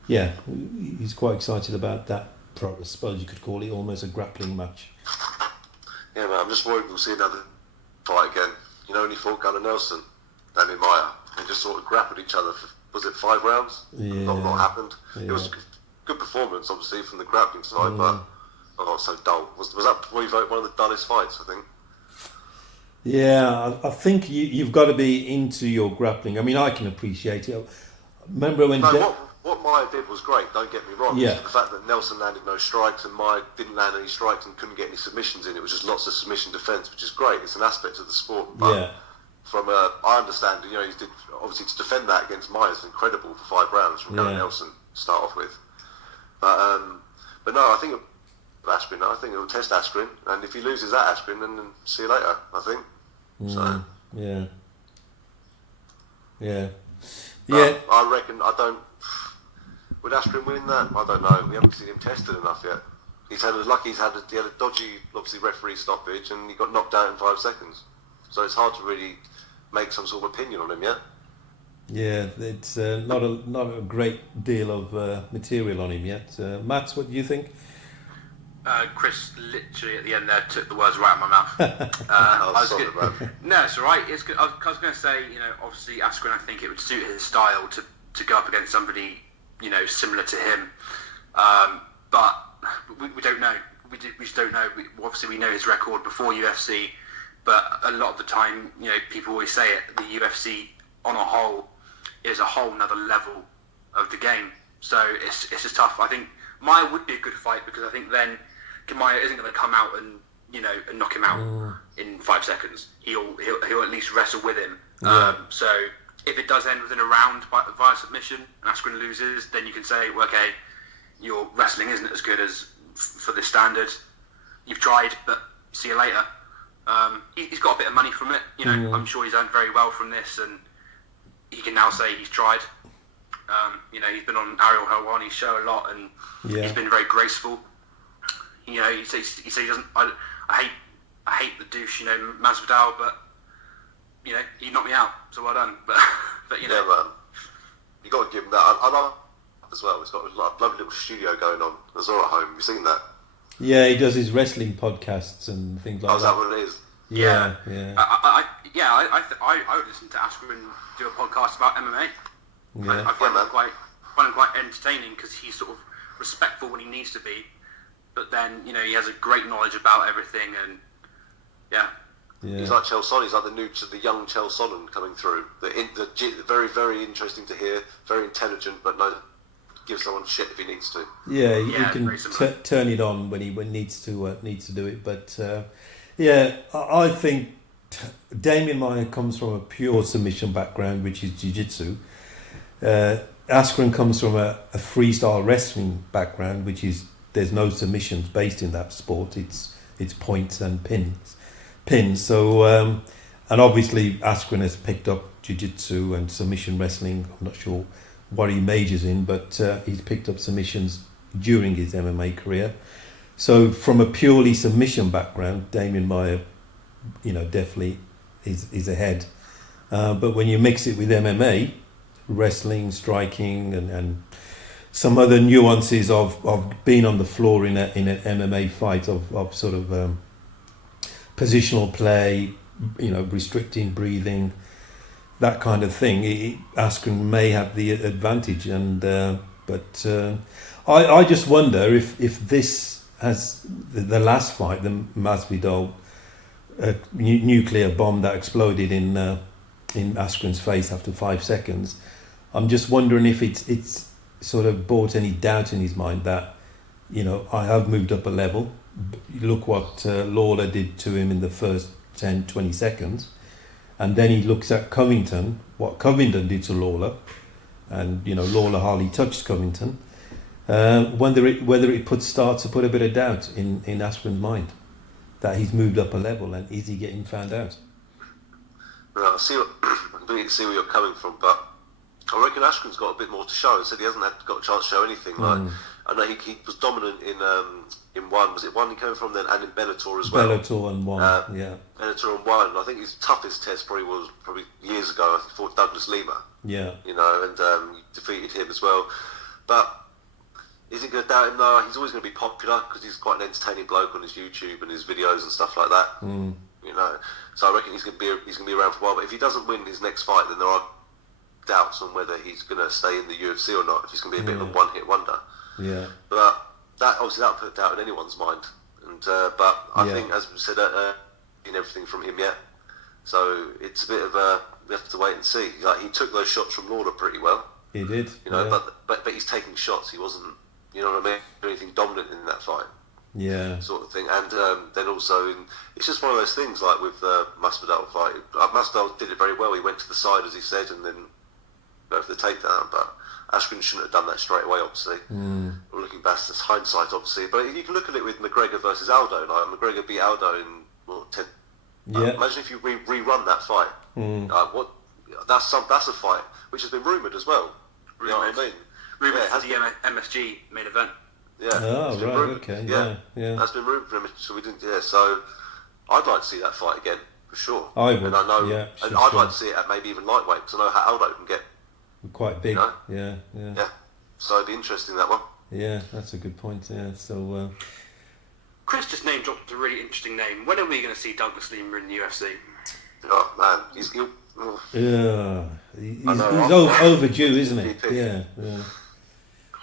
he's quite excited about that. I suppose you could call it almost a grappling match. Yeah, man, I'm just worried we'll see another fight again. You know, when he fought Gunnar Nelson, Damian Maia, they just sort of grappled each other for was it 5 rounds? Yeah. Not a lot happened. Yeah. It was a good performance, obviously, from the grappling side, but so dull. Was that one of the dullest fights, I think? Yeah, I think you've got to be into your grappling. I mean, I can appreciate it. Remember when... What Maya did was great, don't get me wrong. Yeah. The fact that Nelson landed no strikes and Maya didn't land any strikes and couldn't get any submissions in, it was just lots of submission defence, which is great. It's an aspect of the sport. But from I understand, he did, obviously to defend that against Maya is incredible for 5 rounds from Gary Nelson to start off with. But no, I think Askren. I think it'll test Askren, and if he loses that Askren, then see you later. I think. So I reckon Would Askren win that? I don't know. We haven't seen him tested enough yet. He had a dodgy, obviously, referee stoppage, and he got knocked out in 5 seconds. So it's hard to really make some sort of opinion on him yet. Yeah, it's not a great deal of material on him yet. Matt, what do you think? Chris literally at the end there took the words right out of my mouth. No, it's all right. It's good. I was going to say, obviously Askren, I think it would suit his style to go up against somebody, similar to him. But we don't know. We just don't know. Obviously, we know his record before UFC, but a lot of the time, people always say it. The UFC on a whole is a whole nother level of the game. So it's just tough. I think Maya would be a good fight because I think then Maya isn't going to come out and knock him out in 5 seconds. He'll at least wrestle with him. So if it does end within a round via submission and Askren loses, then you can say, well, okay, your wrestling isn't as good as for this standard. You've tried, but see you later. He's got a bit of money from it. I'm sure he's earned very well from this, and he can now say he's tried. He's been on Ariel Helwani's show a lot, and he's been very graceful. He says he doesn't. I hate the douche, Masvidal, but he knocked me out, so well done. But Yeah, man, you got to give him that. I love as well. He's got a lovely little studio going on as well at home. Have you seen that? Yeah, he does his wrestling podcasts and things like that. Oh, is that what it is? Yeah. I would listen to Askren do a podcast about MMA. Yeah. I find him quite entertaining because he's sort of respectful when he needs to be, but then he has a great knowledge about everything, and he's like Chael Sonnen. He's like the young Chael Sonnen coming through. Very, very interesting to hear. Very intelligent, but give someone shit if he needs to. Yeah, he can turn it on when he needs to do it. But I think Damian Maia comes from a pure submission background, which is jiu-jitsu. Askren comes from a freestyle wrestling background, which is there's no submissions based in that sport. It's points and pins. So and obviously Askren has picked up jiu-jitsu and submission wrestling. I'm not sure what he majors in, but he's picked up submissions during his MMA career. So from a purely submission background, Damian Maia, definitely is ahead. But when you mix it with MMA, wrestling, striking, and some other nuances of being on the floor in an MMA fight, of sort of positional play, restricting breathing, that kind of thing, Askren may have the advantage, but I just wonder if this has the last fight, the Masvidal nuclear bomb that exploded in Askren's face after 5 seconds. I'm just wondering if it's sort of brought any doubt in his mind that I have moved up a level. Look what Lawler did to him in the first 10-20 seconds. And then he looks at Covington, what Covington did to Lawler, and Lawler hardly touched Covington. Whether it starts to put a bit of doubt in Askren's mind that he's moved up a level, and is he getting found out? Well, I see where you're coming from, but I reckon Askren's got a bit more to show. He said he hasn't got a chance to show anything. I know he was dominant in one. Was it one he came from then, and in Bellator as well? Bellator and one, Bellator and one. I think his toughest test was years ago. I think he fought Douglas Lima. Yeah. And defeated him as well. But is he going to doubt him? No, he's always going to be popular because he's quite an entertaining bloke on his YouTube and his videos and stuff like that. So I reckon he's going to be around for a while. But if he doesn't win his next fight, then there are doubts on whether he's going to stay in the UFC or not, if he's going to be a bit of a one-hit wonder. Yeah. But that put doubt in anyone's mind. And but I think, as we said, in everything from him yet. So it's a bit of a, we have to wait and see. Like, he took those shots from Lauder pretty well. He did. You know, but he's taking shots. He wasn't, you know what I mean, anything dominant in that fight. Yeah. Sort of thing. And then also, it's just one of those things, like with the Masvidal fight. Masvidal did it very well. He went to the side, as he said, and then go for the takedown. But Askren shouldn't have done that straight away, obviously. Looking back, it's hindsight, obviously. But you can look at it with McGregor versus Aldo. Like, McGregor beat Aldo in 10. Imagine if you rerun that fight. That's a fight which has been rumoured as well. You know what I mean? Rumoured for the MSG main event. Yeah. Oh, right. Rumoured. Okay. Yeah. Yeah. That's been rumoured for him. So we didn't. Yeah. So I'd like to see that fight again for sure. I would. And I know. Yeah. And I'd like to see it at maybe even lightweight, because I know how Aldo can get quite big. You know? Yeah. Yeah. So it'd be interesting, that one. Yeah, that's a good point. Yeah. So. Chris just name dropped a really interesting name. When are we going to see Douglas Lima in the UFC? Oh man, he's overdue, isn't he? Yeah.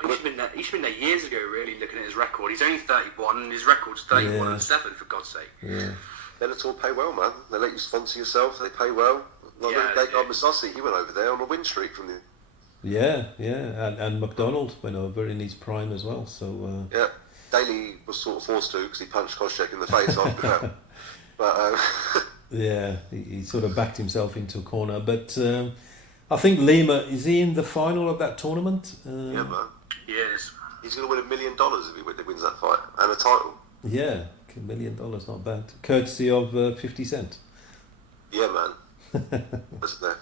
He should have been there years ago, really, looking at his record. He's only 31 and his record's 31-7, for God's sake. Yeah. Bellator pay well, man. They let you sponsor yourself, they pay well. Like Masasi, he went over there on a win streak from the... Yeah. And McDonald went over in his prime as well, so... Yeah, Daly was sort of forced to, because he punched Koscheck in the face after that. But... Yeah, he sort of backed himself into a corner. But I think Lima, is he in the final of that tournament? Yeah, man. Yes. He's going to win $1 million if he wins that fight, and a title. Yeah, $1 million, not bad. Courtesy of 50 Cent. Yeah, man. That's there.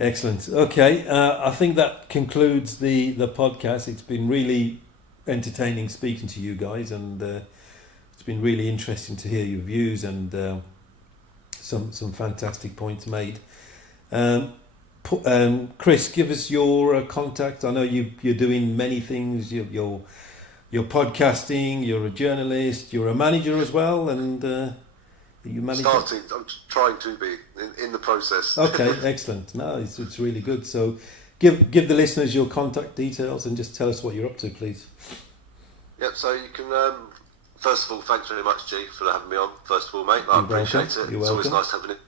Excellent. Okay, I think that concludes the podcast. It's been really entertaining speaking to you guys, and it's been really interesting to hear your views and some fantastic points made. Chris, give us your contact. I know you're doing many things. You're podcasting. You're a journalist. You're a manager as well, and you manage. Starting. I'm trying to be in the process. Okay, excellent. No, it's really good. So, give the listeners your contact details and just tell us what you're up to, please. Yep. So you can. First of all, thanks very much, G, for having me on. First of all, mate, I appreciate it. It's always nice having it.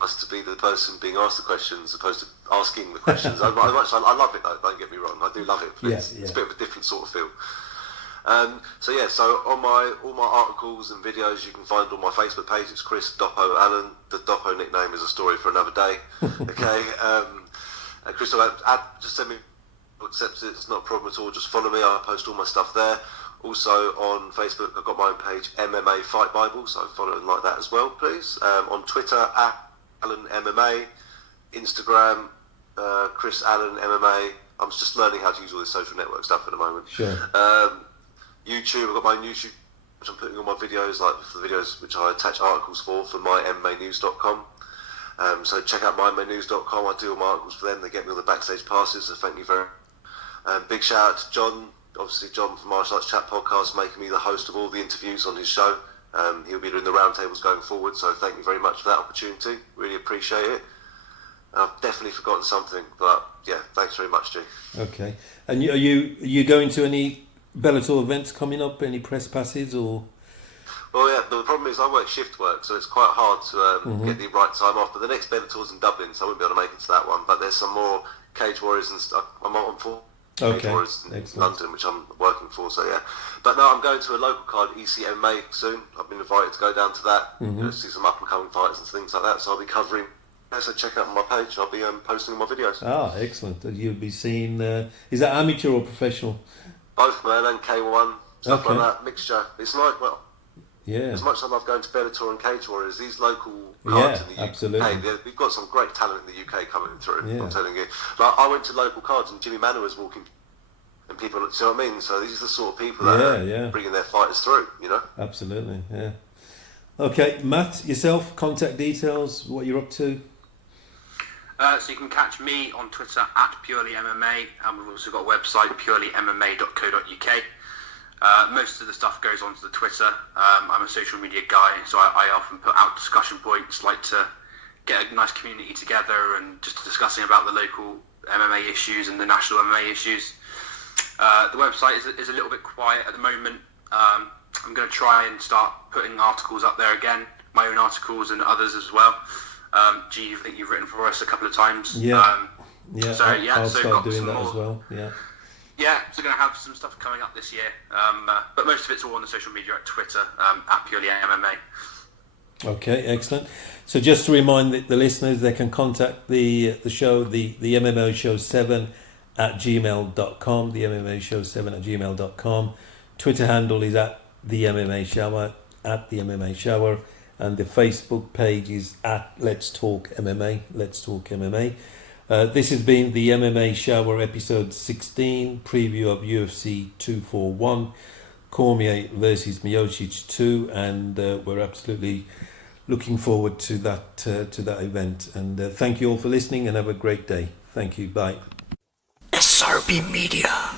Nice to be the person being asked the questions, as opposed to asking the questions. I love it though. Don't get me wrong. I do love it. It's a bit of a different sort of feel. So on all my articles and videos, you can find on my Facebook page. It's Chris Doppo Allen. The Doppo nickname is a story for another day. Okay. Chris, just send me. Accept it. It's not a problem at all. Just follow me. I post all my stuff there. Also on Facebook, I've got my own page, MMA Fight Bible, so follow and like that as well, please. On Twitter, @Allen MMA, Instagram, Chris Allen MMA. I'm just learning how to use all this social network stuff at the moment. Sure. YouTube, I've got my own YouTube, which I'm putting all my videos, like the videos which I attach articles for mymmanews.com. So check out mymmanews.com. I do all my articles for them. They get me all the backstage passes, so thank you very much. Big shout out to John. Obviously, John from Martial Arts Chat Podcast, making me the host of all the interviews on his show. He'll be doing the roundtables going forward, so thank you very much for that opportunity. Really appreciate it. I've definitely forgotten something, but yeah, thanks very much, G. Okay. And are you going to any Bellator events coming up? Any press passes or? Well, yeah, the problem is I work shift work, so it's quite hard to get the right time off. But the next Bellator's in Dublin, so I won't be able to make it to that one. But there's some more Cage Warriors and stuff. I'm on for. Okay. In London, which I'm working for, so yeah. But no, I'm going to a local card, ECMA, soon. I've been invited to go down to that, see some up-and-coming fighters and things like that, so I'll be covering. So check out my page, I'll be posting my videos. Ah, excellent. You'll be seeing, is that amateur or professional? Both, man, and K1, stuff like that, mixture. It's like, well, yeah. As much as I love going to Bellator and Cage Warriors, these local cards in the absolutely. UK, we've got some great talent in the UK coming through, Yeah. I'm telling you. Like, I went to local cards and Jimmy Manor was walking, and people, you know what I mean? So these are the sort of people that are bringing their fighters through, you know? Absolutely, yeah. Okay, Matt, yourself, contact details, what you're up to? So you can catch me on Twitter @PurelyMMA, and we've also got a website, purelymma.co.uk. Most of the stuff goes onto the Twitter. I'm a social media guy, so I often put out discussion points, like to get a nice community together and just discussing about the local MMA issues and the national MMA issues. The website is a little bit quiet at the moment. I'm going to try and start putting articles up there again, my own articles and others as well. G, I think you've written for us a couple of times. Yeah. I'll so start got doing some that more, as well. Yeah. Yeah, so going to have some stuff coming up this year. But most of it's all on the social media at Twitter, at Purely MMA. Okay, excellent. So just to remind the listeners, they can contact the show, the MMAShow7 at gmail.com, the MMAShow7 at gmail.com. Twitter handle is at the MMAShower, at the MMAShower, and the Facebook page is at Let's Talk MMA, Let's Talk MMA. This has been the MMA Shower episode 16, preview of UFC 241, Cormier versus Miocic 2, and we're absolutely looking forward to that event. And thank you all for listening, and have a great day. Thank you. Bye. SRB Media.